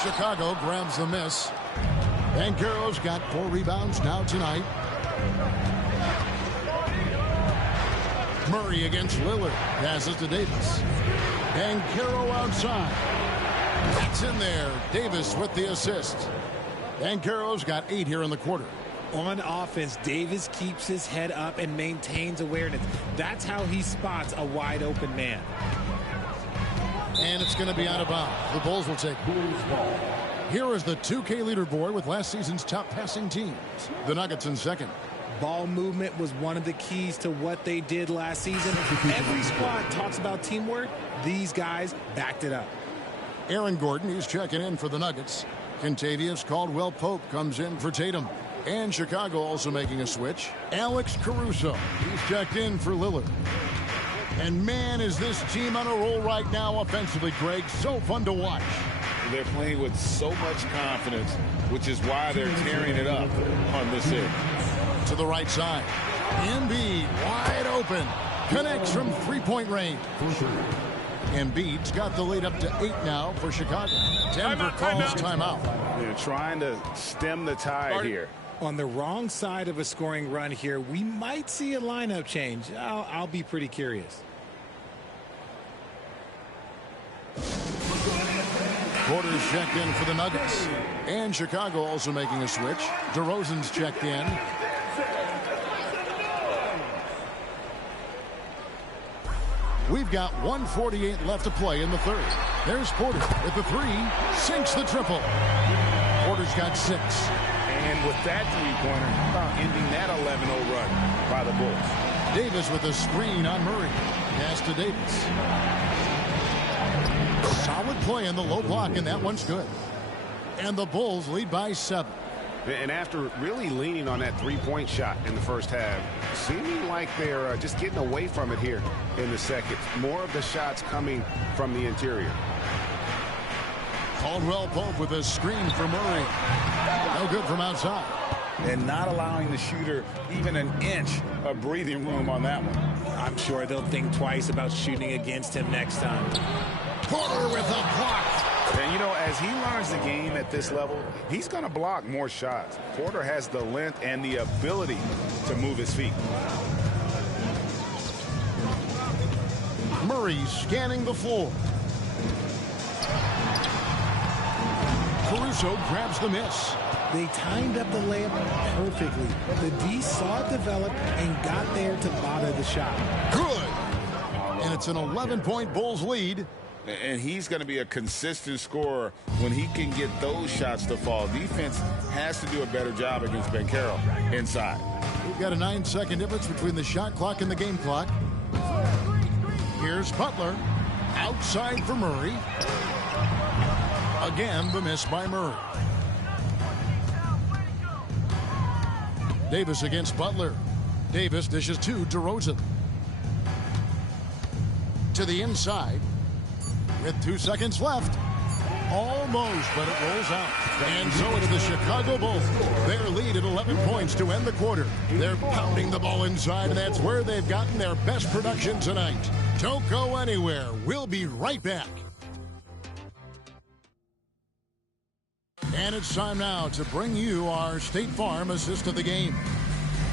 Chicago grabs the miss. Banchero's got 4 rebounds now tonight. Murray against Lillard. Passes to Davis. And Caro outside. That's in there. Davis with the assist. And Caro's got 8 here in the quarter. On offense, Davis keeps his head up and maintains awareness. That's how he spots a wide open man. And it's going to be out of bounds. The Bulls will take it. Here is the 2K leaderboard with last season's top passing teams. The Nuggets in second. Ball movement was one of the keys to what they did last season. Every squad talks about teamwork. These guys backed it up. Aaron Gordon, he's checking in for the Nuggets. Kentavious Caldwell-Pope comes in for Tatum. And Chicago also making a switch. Alex Caruso, he's checked in for Lillard. And man, is this team on a roll right now offensively, Greg. So fun to watch. They're playing with so much confidence, which is why they're tearing it up on this hit. To the right side. Embiid wide open. Connects from three-point range. Embiid's got the lead up to 8 now for Chicago. Denver calls timeout. They're trying to stem the tide here. On the wrong side of a scoring run here, we might see a lineup change. I'll be pretty curious. Porter's checked in for the Nuggets. And Chicago also making a switch. DeRozan's checked in. We've got 1:48 left to play in the third. There's Porter with the 3. Sinks the triple. Porter's got 6. And with that three-pointer, ending that 11-0 run by the Bulls. Davis with a screen on Murray. Pass to Davis. Solid play in the low block, and that one's good. And the Bulls lead by 7. And after really leaning on that three-point shot in the first half, seeming like they're just getting away from it here in the second. More of the shots coming from the interior. Caldwell-Pope with a screen for Murray. No good from outside. And not allowing the shooter even an inch of breathing room on that one. I'm sure they'll think twice about shooting against him next time. Porter with a block. And, you know, as he learns the game at this level, he's going to block more shots. Porter has the length and the ability to move his feet. Murray scanning the floor. Caruso grabs the miss. They timed up the layup perfectly. The D saw it develop and got there to bother the shot. Good. And it's an 11-point Bulls lead. And he's going to be a consistent scorer when he can get those shots to fall. Defense has to do a better job against Banchero inside. We've got a 9-second difference between the shot clock and the game clock. Here's Butler. Outside for Murray. Again, the miss by Murray. Davis against Butler. Davis dishes to DeRozan. To the inside. With 2 seconds left. Almost, but it rolls out. And so it's the Chicago Bulls. Their lead at 11 points to end the quarter. They're pounding the ball inside, and that's where they've gotten their best production tonight. Don't go anywhere. We'll be right back. And it's time now to bring you our State Farm assist of the game.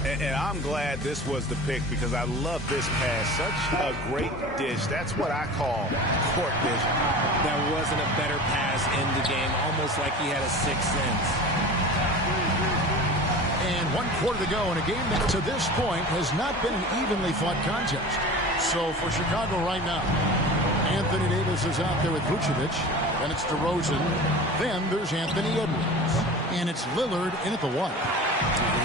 And I'm glad this was the pick because I love this pass. Such a great dish. That's what I call court vision. There wasn't a better pass in the game, almost like he had a sixth sense. And 1 quarter to go in a game that to this point has not been an evenly fought contest. So for Chicago right now, Anthony Davis is out there with Vucevic. Then it's DeRozan. Then there's Anthony Edwards. And it's Lillard in at the 1.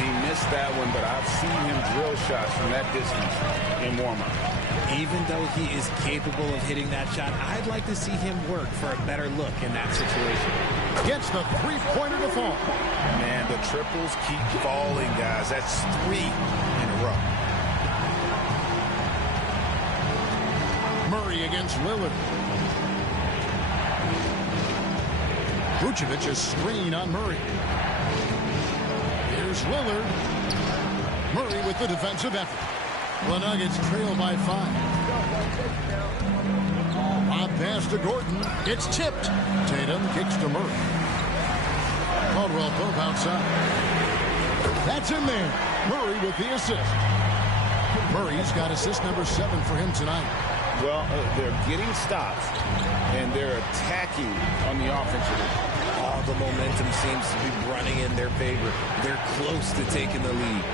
He missed that one, but I've seen him drill shots from that distance in warm-up. Even though he is capable of hitting that shot, I'd like to see him work for a better look in that situation. Gets the three-pointer to fall. Man, the triples keep falling, guys. That's 3 in a row. Murray against Lillard. Vucevic, a screen on Murray. Here's Lillard. Murray with the defensive effort. The Nuggets trail by 5. Lob pass to Gordon. It's tipped. Tatum kicks to Murray. Caldwell-Pope outside. That's in there. Murray with the assist. Murray's got assist number 7 for him tonight. Well, they're getting stops, and they're attacking on the offensive end. All the momentum seems to be running in their favor. They're close to taking the lead.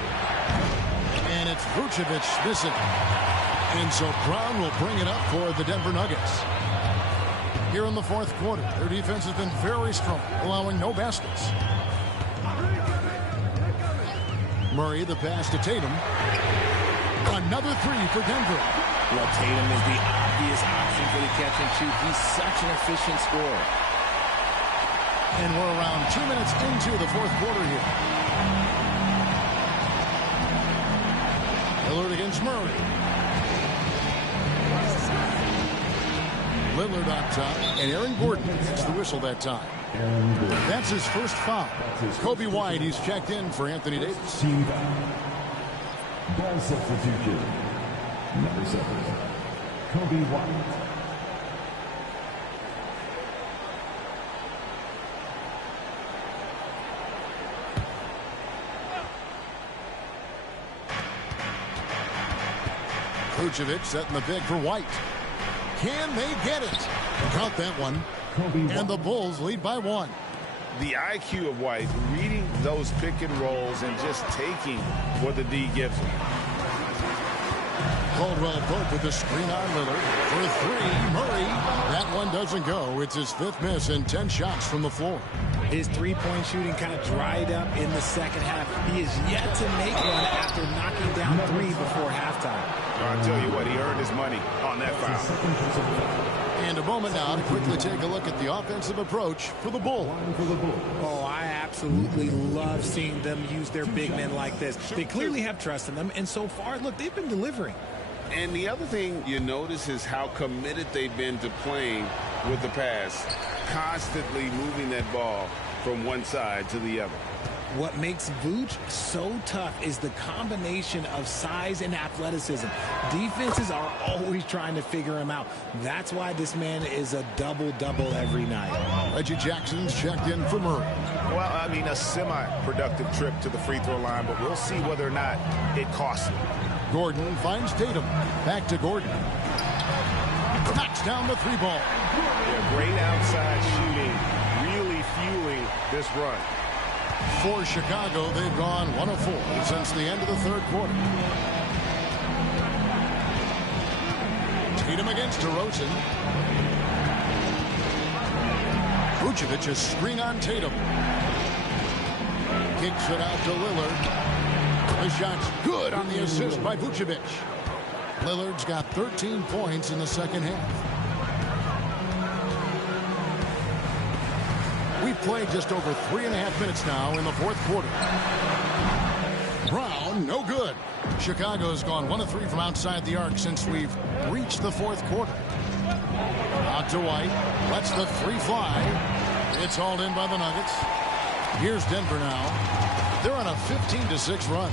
And it's Vucevic missing. And so Brown will bring it up for the Denver Nuggets. Here in the fourth quarter, their defense has been very strong, allowing no baskets. Murray, the pass to Tatum. Another 3 for Denver. Well, Tatum is the obvious option for the catch and shoot. He's such an efficient scorer. And we're around 2 minutes into the fourth quarter here. Lillard against Murray. Lillard on top, and Aaron Gordon gets the whistle that time. That's his first foul. Kobe White, he's checked in for Anthony Davis. Team foul. Ball substitution. Number 7, Kobe White. Vucevic setting the big for White. Can they get it? Count that one. And the Bulls lead by 1. The IQ of White, reading those pick and rolls and just taking what the D gives him. Caldwell Pope with the screen on Lillard for 3. Murray. That one doesn't go. It's his 5th miss and 10 shots from the floor. His three-point shooting kind of dried up in the second half. He is yet to make one after knocking down 3 before halftime. I'll tell you what, he earned his money on that foul. And a moment now to quickly take a look at the offensive approach for the Bulls. Oh, I absolutely love seeing them use their big men like this. They clearly have trust in them, and so far, look, they've been delivering. And the other thing you notice is how committed they've been to playing with the pass, constantly moving that ball from one side to the other. What makes Vooch so tough is the combination of size and athleticism. Defenses are always trying to figure him out. That's why this man is a double-double every night. Reggie Jackson's checked in for Murray. Well, I mean, a semi-productive trip to the free throw line, but we'll see whether or not it costs him. Gordon finds Tatum. Back to Gordon. Knocks down the 3 ball. Yeah, great outside shooting, really fueling this run. For Chicago, they've gone 1 of 4 since the end of the third quarter. Tatum against DeRozan. Vucevic, a screen on Tatum. Kicks it out to Lillard. The shot's good on the assist by Vucevic. Lillard's got 13 points in the second half. We've played just over 3.5 minutes now in the fourth quarter. Brown, no good. Chicago's gone 1 of 3 from outside the arc since we've reached the fourth quarter. Out to White. Lets the 3 fly. It's hauled in by the Nuggets. Here's Denver now. They're on a 15-6 run.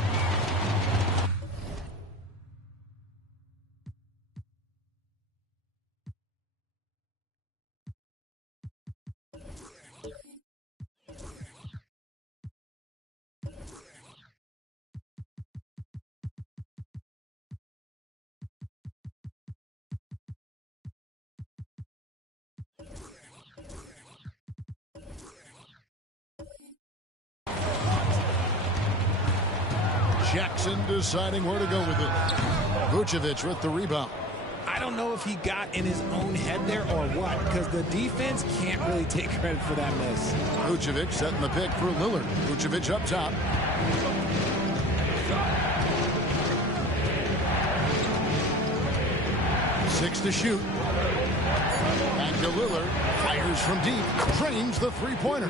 Jackson deciding where to go with it. Vucevic with the rebound. I don't know if he got in his own head there or what, because the defense can't really take credit for that miss. Vucevic setting the pick for Lillard. Vucevic up top. Six to shoot. Back to Lillard. Fires from deep. Trains the three-pointer.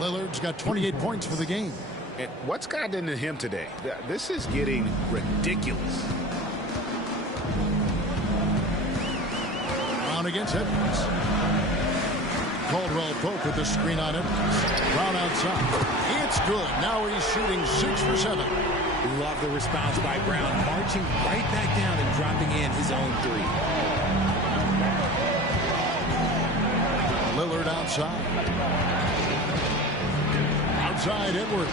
Lillard's got 28 points for the game. And what's gotten into him today? This is getting ridiculous. Brown against Edwards. Caldwell Pope with the screen on Edwards. Brown outside. It's good. Now he's shooting 6 for 7. Love the response by Brown, marching right back down and dropping in his own 3. Lillard outside. Outside Edwards.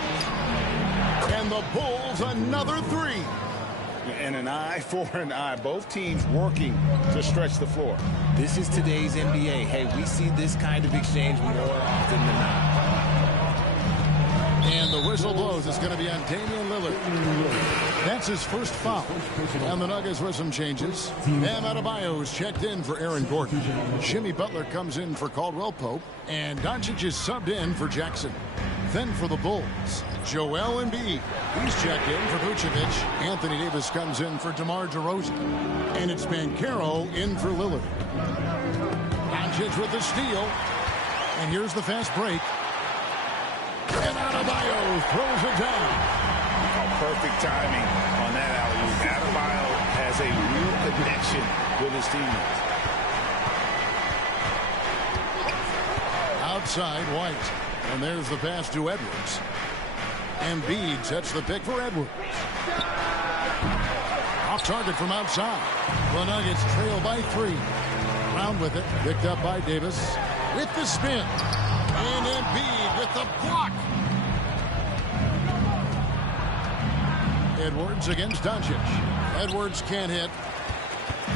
And the Bulls another 3. And an eye for an eye. Both teams working to stretch the floor. This is today's NBA. Hey, we see this kind of exchange more often than not. And the whistle blows. It's going to be on Damian Lillard. That's his first foul. And the Nuggets with some changes. Bam Adebayo's checked in for Aaron Gordon. Jimmy Butler comes in for Caldwell Pope. And Doncic is subbed in for Jackson. Then for the Bulls, Joel Embiid. He's checked in for Vucevic. Anthony Davis comes in for DeMar DeRozan. And it's Banchero in for Lillard. Doncic with the steal. And here's the fast break. And Adebayo throws it down. Perfect timing on that alley-oop. Adebayo has a real connection with his teammates. Outside, White. And there's the pass to Edwards. Embiid sets the pick for Edwards. Off target from outside. The Nuggets trail by 3. Brown with it. Picked up by Davis. With the spin. And Embiid with the block. Edwards against Doncic. Edwards can't hit.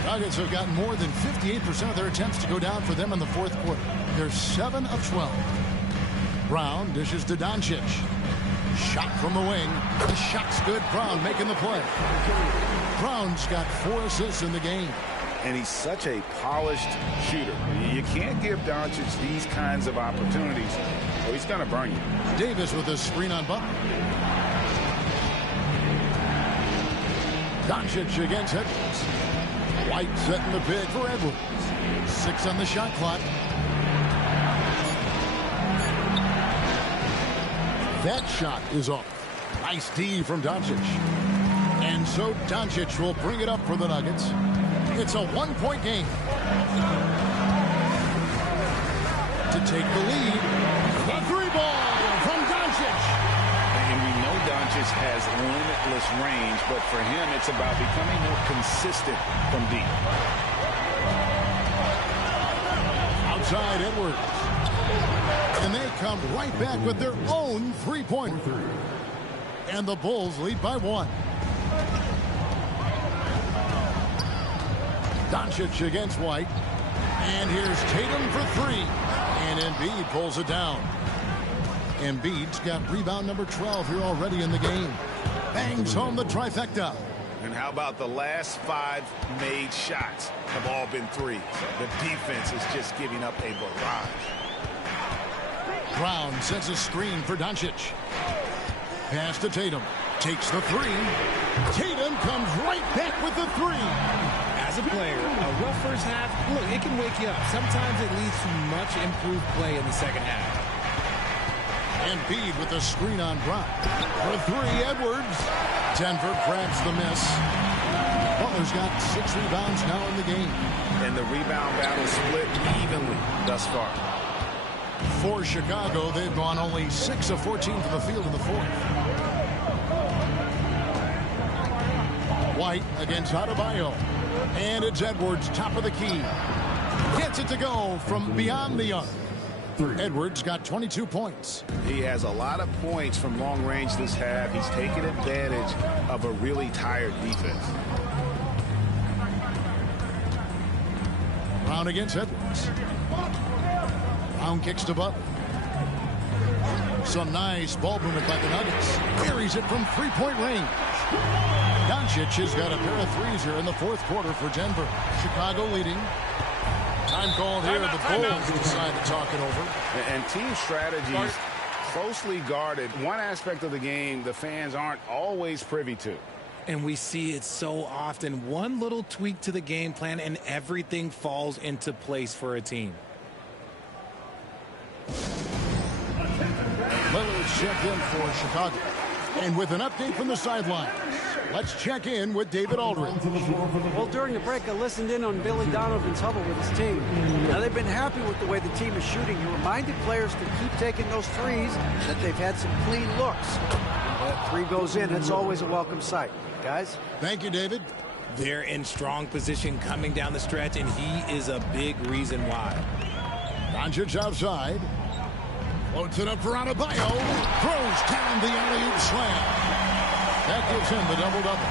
Nuggets have gotten more than 58% of their attempts to go down for them in the fourth quarter. They're 7 of 12. Brown dishes to Doncic. Shot from the wing. The shot's good. Brown making the play. Brown's got 4 assists in the game. And he's such a polished shooter. You can't give Doncic these kinds of opportunities, or he's going to burn you. Davis with a screen on Butler. Doncic against Edwards. White setting the pick for Edwards. 6 on the shot clock. That shot is off. Nice D from Doncic. And so Doncic will bring it up for the Nuggets. It's a 1-point game. To take the lead, the 3-ball from Doncic. And we know Doncic has limitless range, but for him, it's about becoming more consistent from deep. Outside Edwards. And they come right back with their own 3-pointer. And the Bulls lead by 1. Doncic against White. And here's Tatum for 3. And Embiid pulls it down. Embiid's got rebound number 12 here already in the game. Bangs home the trifecta. And how about the last 5 made shots have all been threes? The defense is just giving up a barrage. Brown sets a screen for Doncic. Pass to Tatum. Takes the 3. Tatum comes right back with the 3. As a player, a rough first half, look, it can wake you up. Sometimes it leads to much improved play in the second half. Embiid with a screen on Brown. For 3, Edwards. Denver grabs the miss. Butler's got 6 rebounds now in the game. And the rebound battle split evenly thus far. For Chicago, they've gone only 6 of 14 from the field in the fourth. White against Adebayo. And it's Edwards, top of the key. Gets it to go from beyond the arc. Edwards got 22 points. He has a lot of points from long range this half. He's taken advantage of a really tired defense. Brown against Edwards. Brown kicks to Butler. Some nice ball movement by the Nuggets. Carries it from 3-point range. Doncic has got a pair of 3s here in the fourth quarter for Denver. Chicago leading. Time called here. The Bulls decide to talk it over. And team strategies closely guarded. One aspect of the game the fans aren't always privy to. And we see it so often. One little tweak to the game plan and everything falls into place for a team. Lillard's checked in for Chicago. And with an update from the sidelines, let's check in with David Aldridge. Well, during the break, I listened in on Billy Donovan's huddle with his team. Now, they've been happy with the way the team is shooting. He reminded players to keep taking those threes, that they've had some clean looks. That 3 goes in, it's always a welcome sight. Guys? Thank you, David. They're in strong position coming down the stretch, and he is a big reason why. Doncic outside. Floats it up for Adebayo. Throws down the alley-oop slam. That gives him the double-double.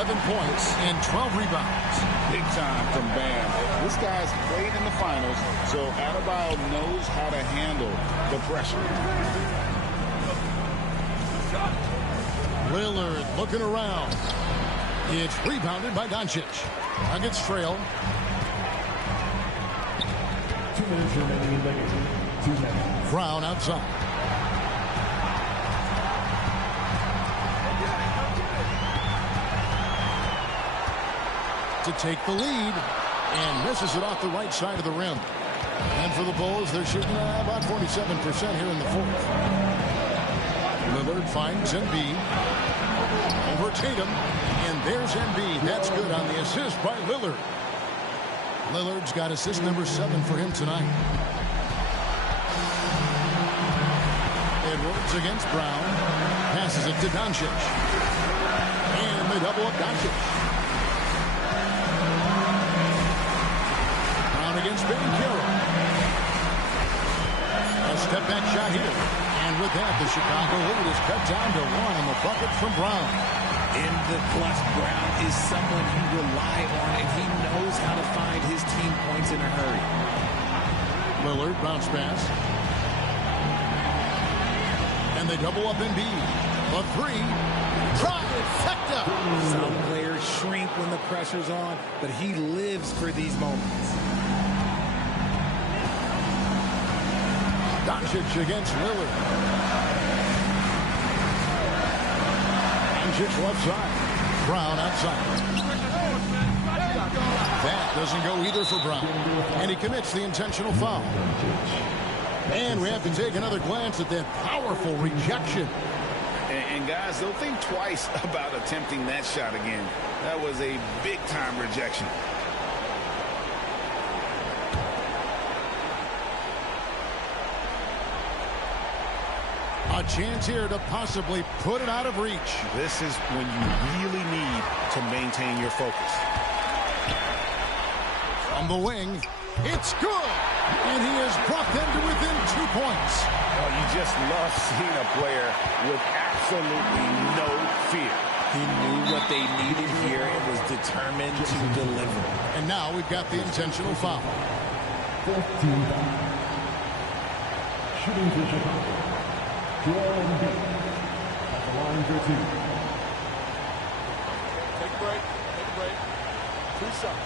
11 points and 12 rebounds. Big time from Bam. This guy's played in the finals, so Adebayo knows how to handle the pressure. Lillard looking around. It's rebounded by Doncic. Nuggets trail. 2 minutes remaining in the game. 2 minutes. Brown outside. To take the lead and misses it off the right side of the rim. And for the Bulls, they're shooting about 47% here in the fourth. Lillard finds Embiid over Tatum, and there's Embiid. That's good on the assist by Lillard. Lillard's got assist number 7 for him tonight. Edwards against Brown. Passes it to Doncic. And they double up Doncic. Brown against Banchero. A step back shot here. And with that, the Chicago lead is cut down to 1 on the bucket from Brown. In the clutch, Brown is someone you rely on, and he knows how to find his team points in a hurry. Lillard, bounce pass. And they double up Embiid. The 3. Trifecta! Some players shrink when the pressure's on, but he lives for these moments. Doncic against Lillard. Doncic left side. Brown outside. That doesn't go either for Brown. And he commits the intentional foul. And we have to take another glance at that powerful rejection. And guys, they'll think twice about attempting that shot again. That was a big-time rejection. A chance here to possibly put it out of reach. This is when you really need to maintain your focus. From the wing, it's good. And he has brought them to within 2 points. Oh, you just love seeing a player with absolutely no fear. He knew what they needed here and was determined to deliver. And now we've got the intentional foul. 14 foul. Shooting for Chicago. Joel Embiid at the line for 2. Take a break. Take a break. 2 shots.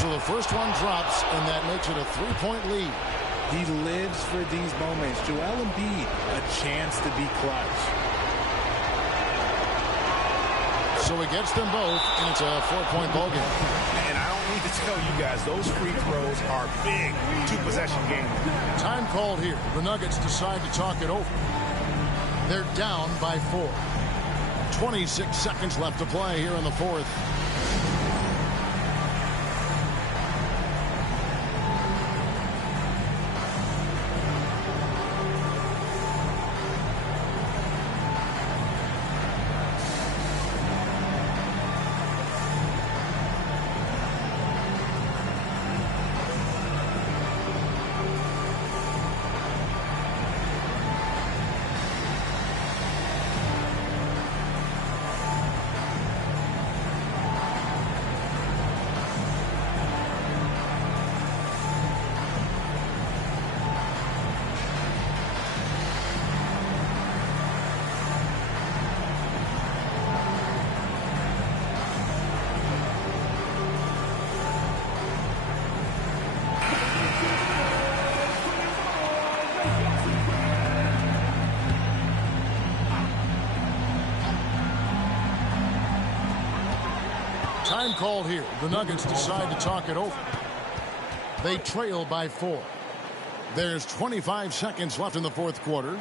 So the first one drops, and that makes it a 3-point lead. He lives for these moments. Joel Embiid, a chance to be clutch. So he gets them both, and it's a 4-point ball game. And I don't need to tell you guys, those free throws are big 2-possession games. Time called here. The Nuggets decide to talk it over. They're down by 4. 26 seconds left to play here in the fourth. Time called here. The Nuggets decide to talk it over. They trail by 4. There's 25 seconds left in the fourth quarter.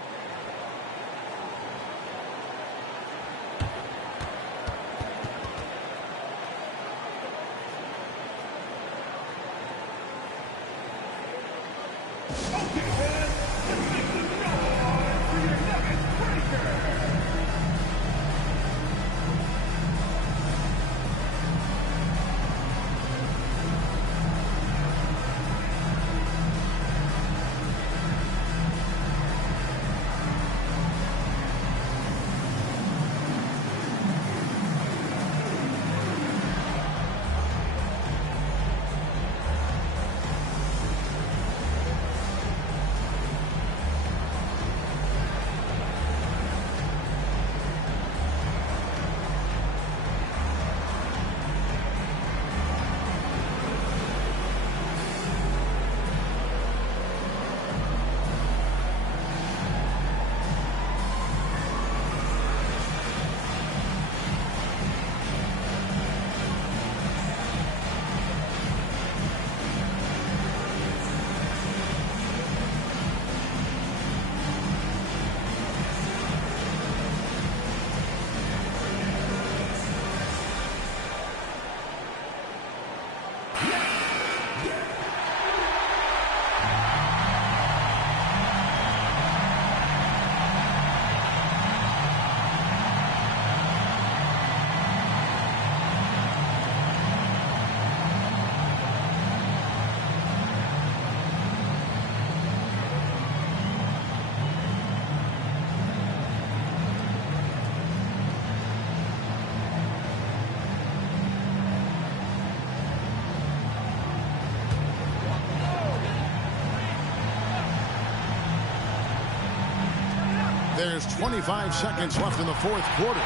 there's 25 seconds left in the fourth quarter.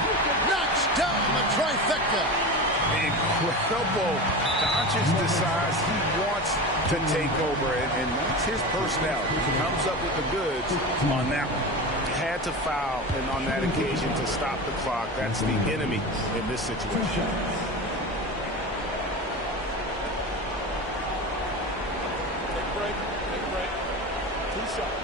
Knocks down the trifecta. Incredible. Doncic decides he wants to take over, and that's his personality. He comes up with the goods on that one. Had to foul, and on that occasion to stop the clock. That's the enemy in this situation. Take break. 2 shots.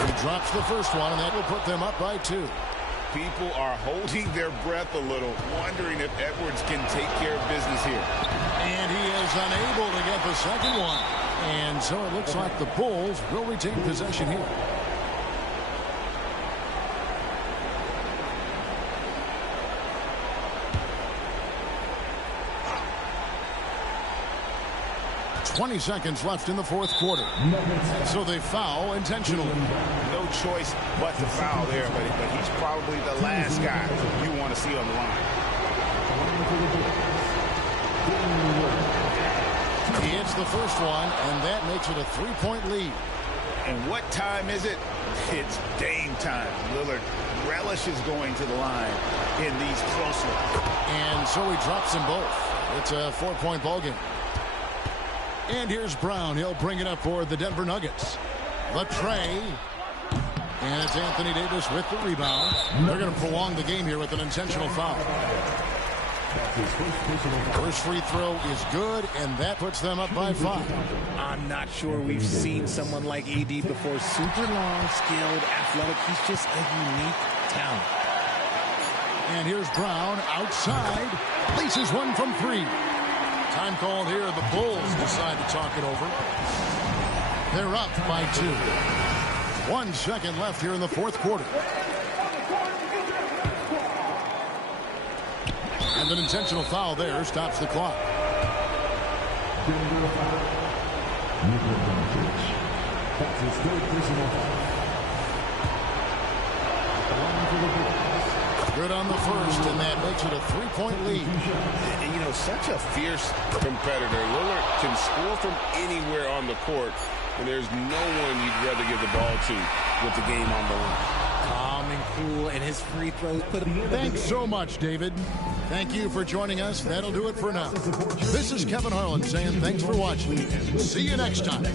He drops the first one, and that will put them up by 2. People are holding their breath a little, wondering if Edwards can take care of business here. And he is unable to get the second one. And so it looks like the Bulls will retain possession here. "20 seconds left in the fourth quarter. So they foul intentionally. No choice but to foul there, but he's probably the last guy you want to see on the line. He hits the first one, and that makes it a 3-point lead. And what time is it? It's Dame time. Lillard relishes going to the line in these close ones. And so he drops them both. It's a 4-point ball game. And here's Brown. He'll bring it up for the Denver Nuggets. The tray. And it's Anthony Davis with the rebound. They're going to prolong the game here with an intentional foul. First free throw is good, and that puts them up by 5. I'm not sure we've seen someone like AD before. Super long, skilled, athletic. He's just a unique talent. And here's Brown outside. Laces one from 3. Time called here. The Bulls decide to talk it over. They're up by 2. 1 second left here in the fourth quarter. And an intentional foul there stops the clock. That's his third personal foul. Good on the first, and that makes it a 3-point lead. And, you know, such a fierce competitor. Lillard can score from anywhere on the court, and there's no one you'd rather give the ball to with the game on the line. Calm and cool, and his free throws put him. Thanks so much, David. Thank you for joining us. That'll do it for now. This is Kevin Harlan saying thanks for watching. See you next time.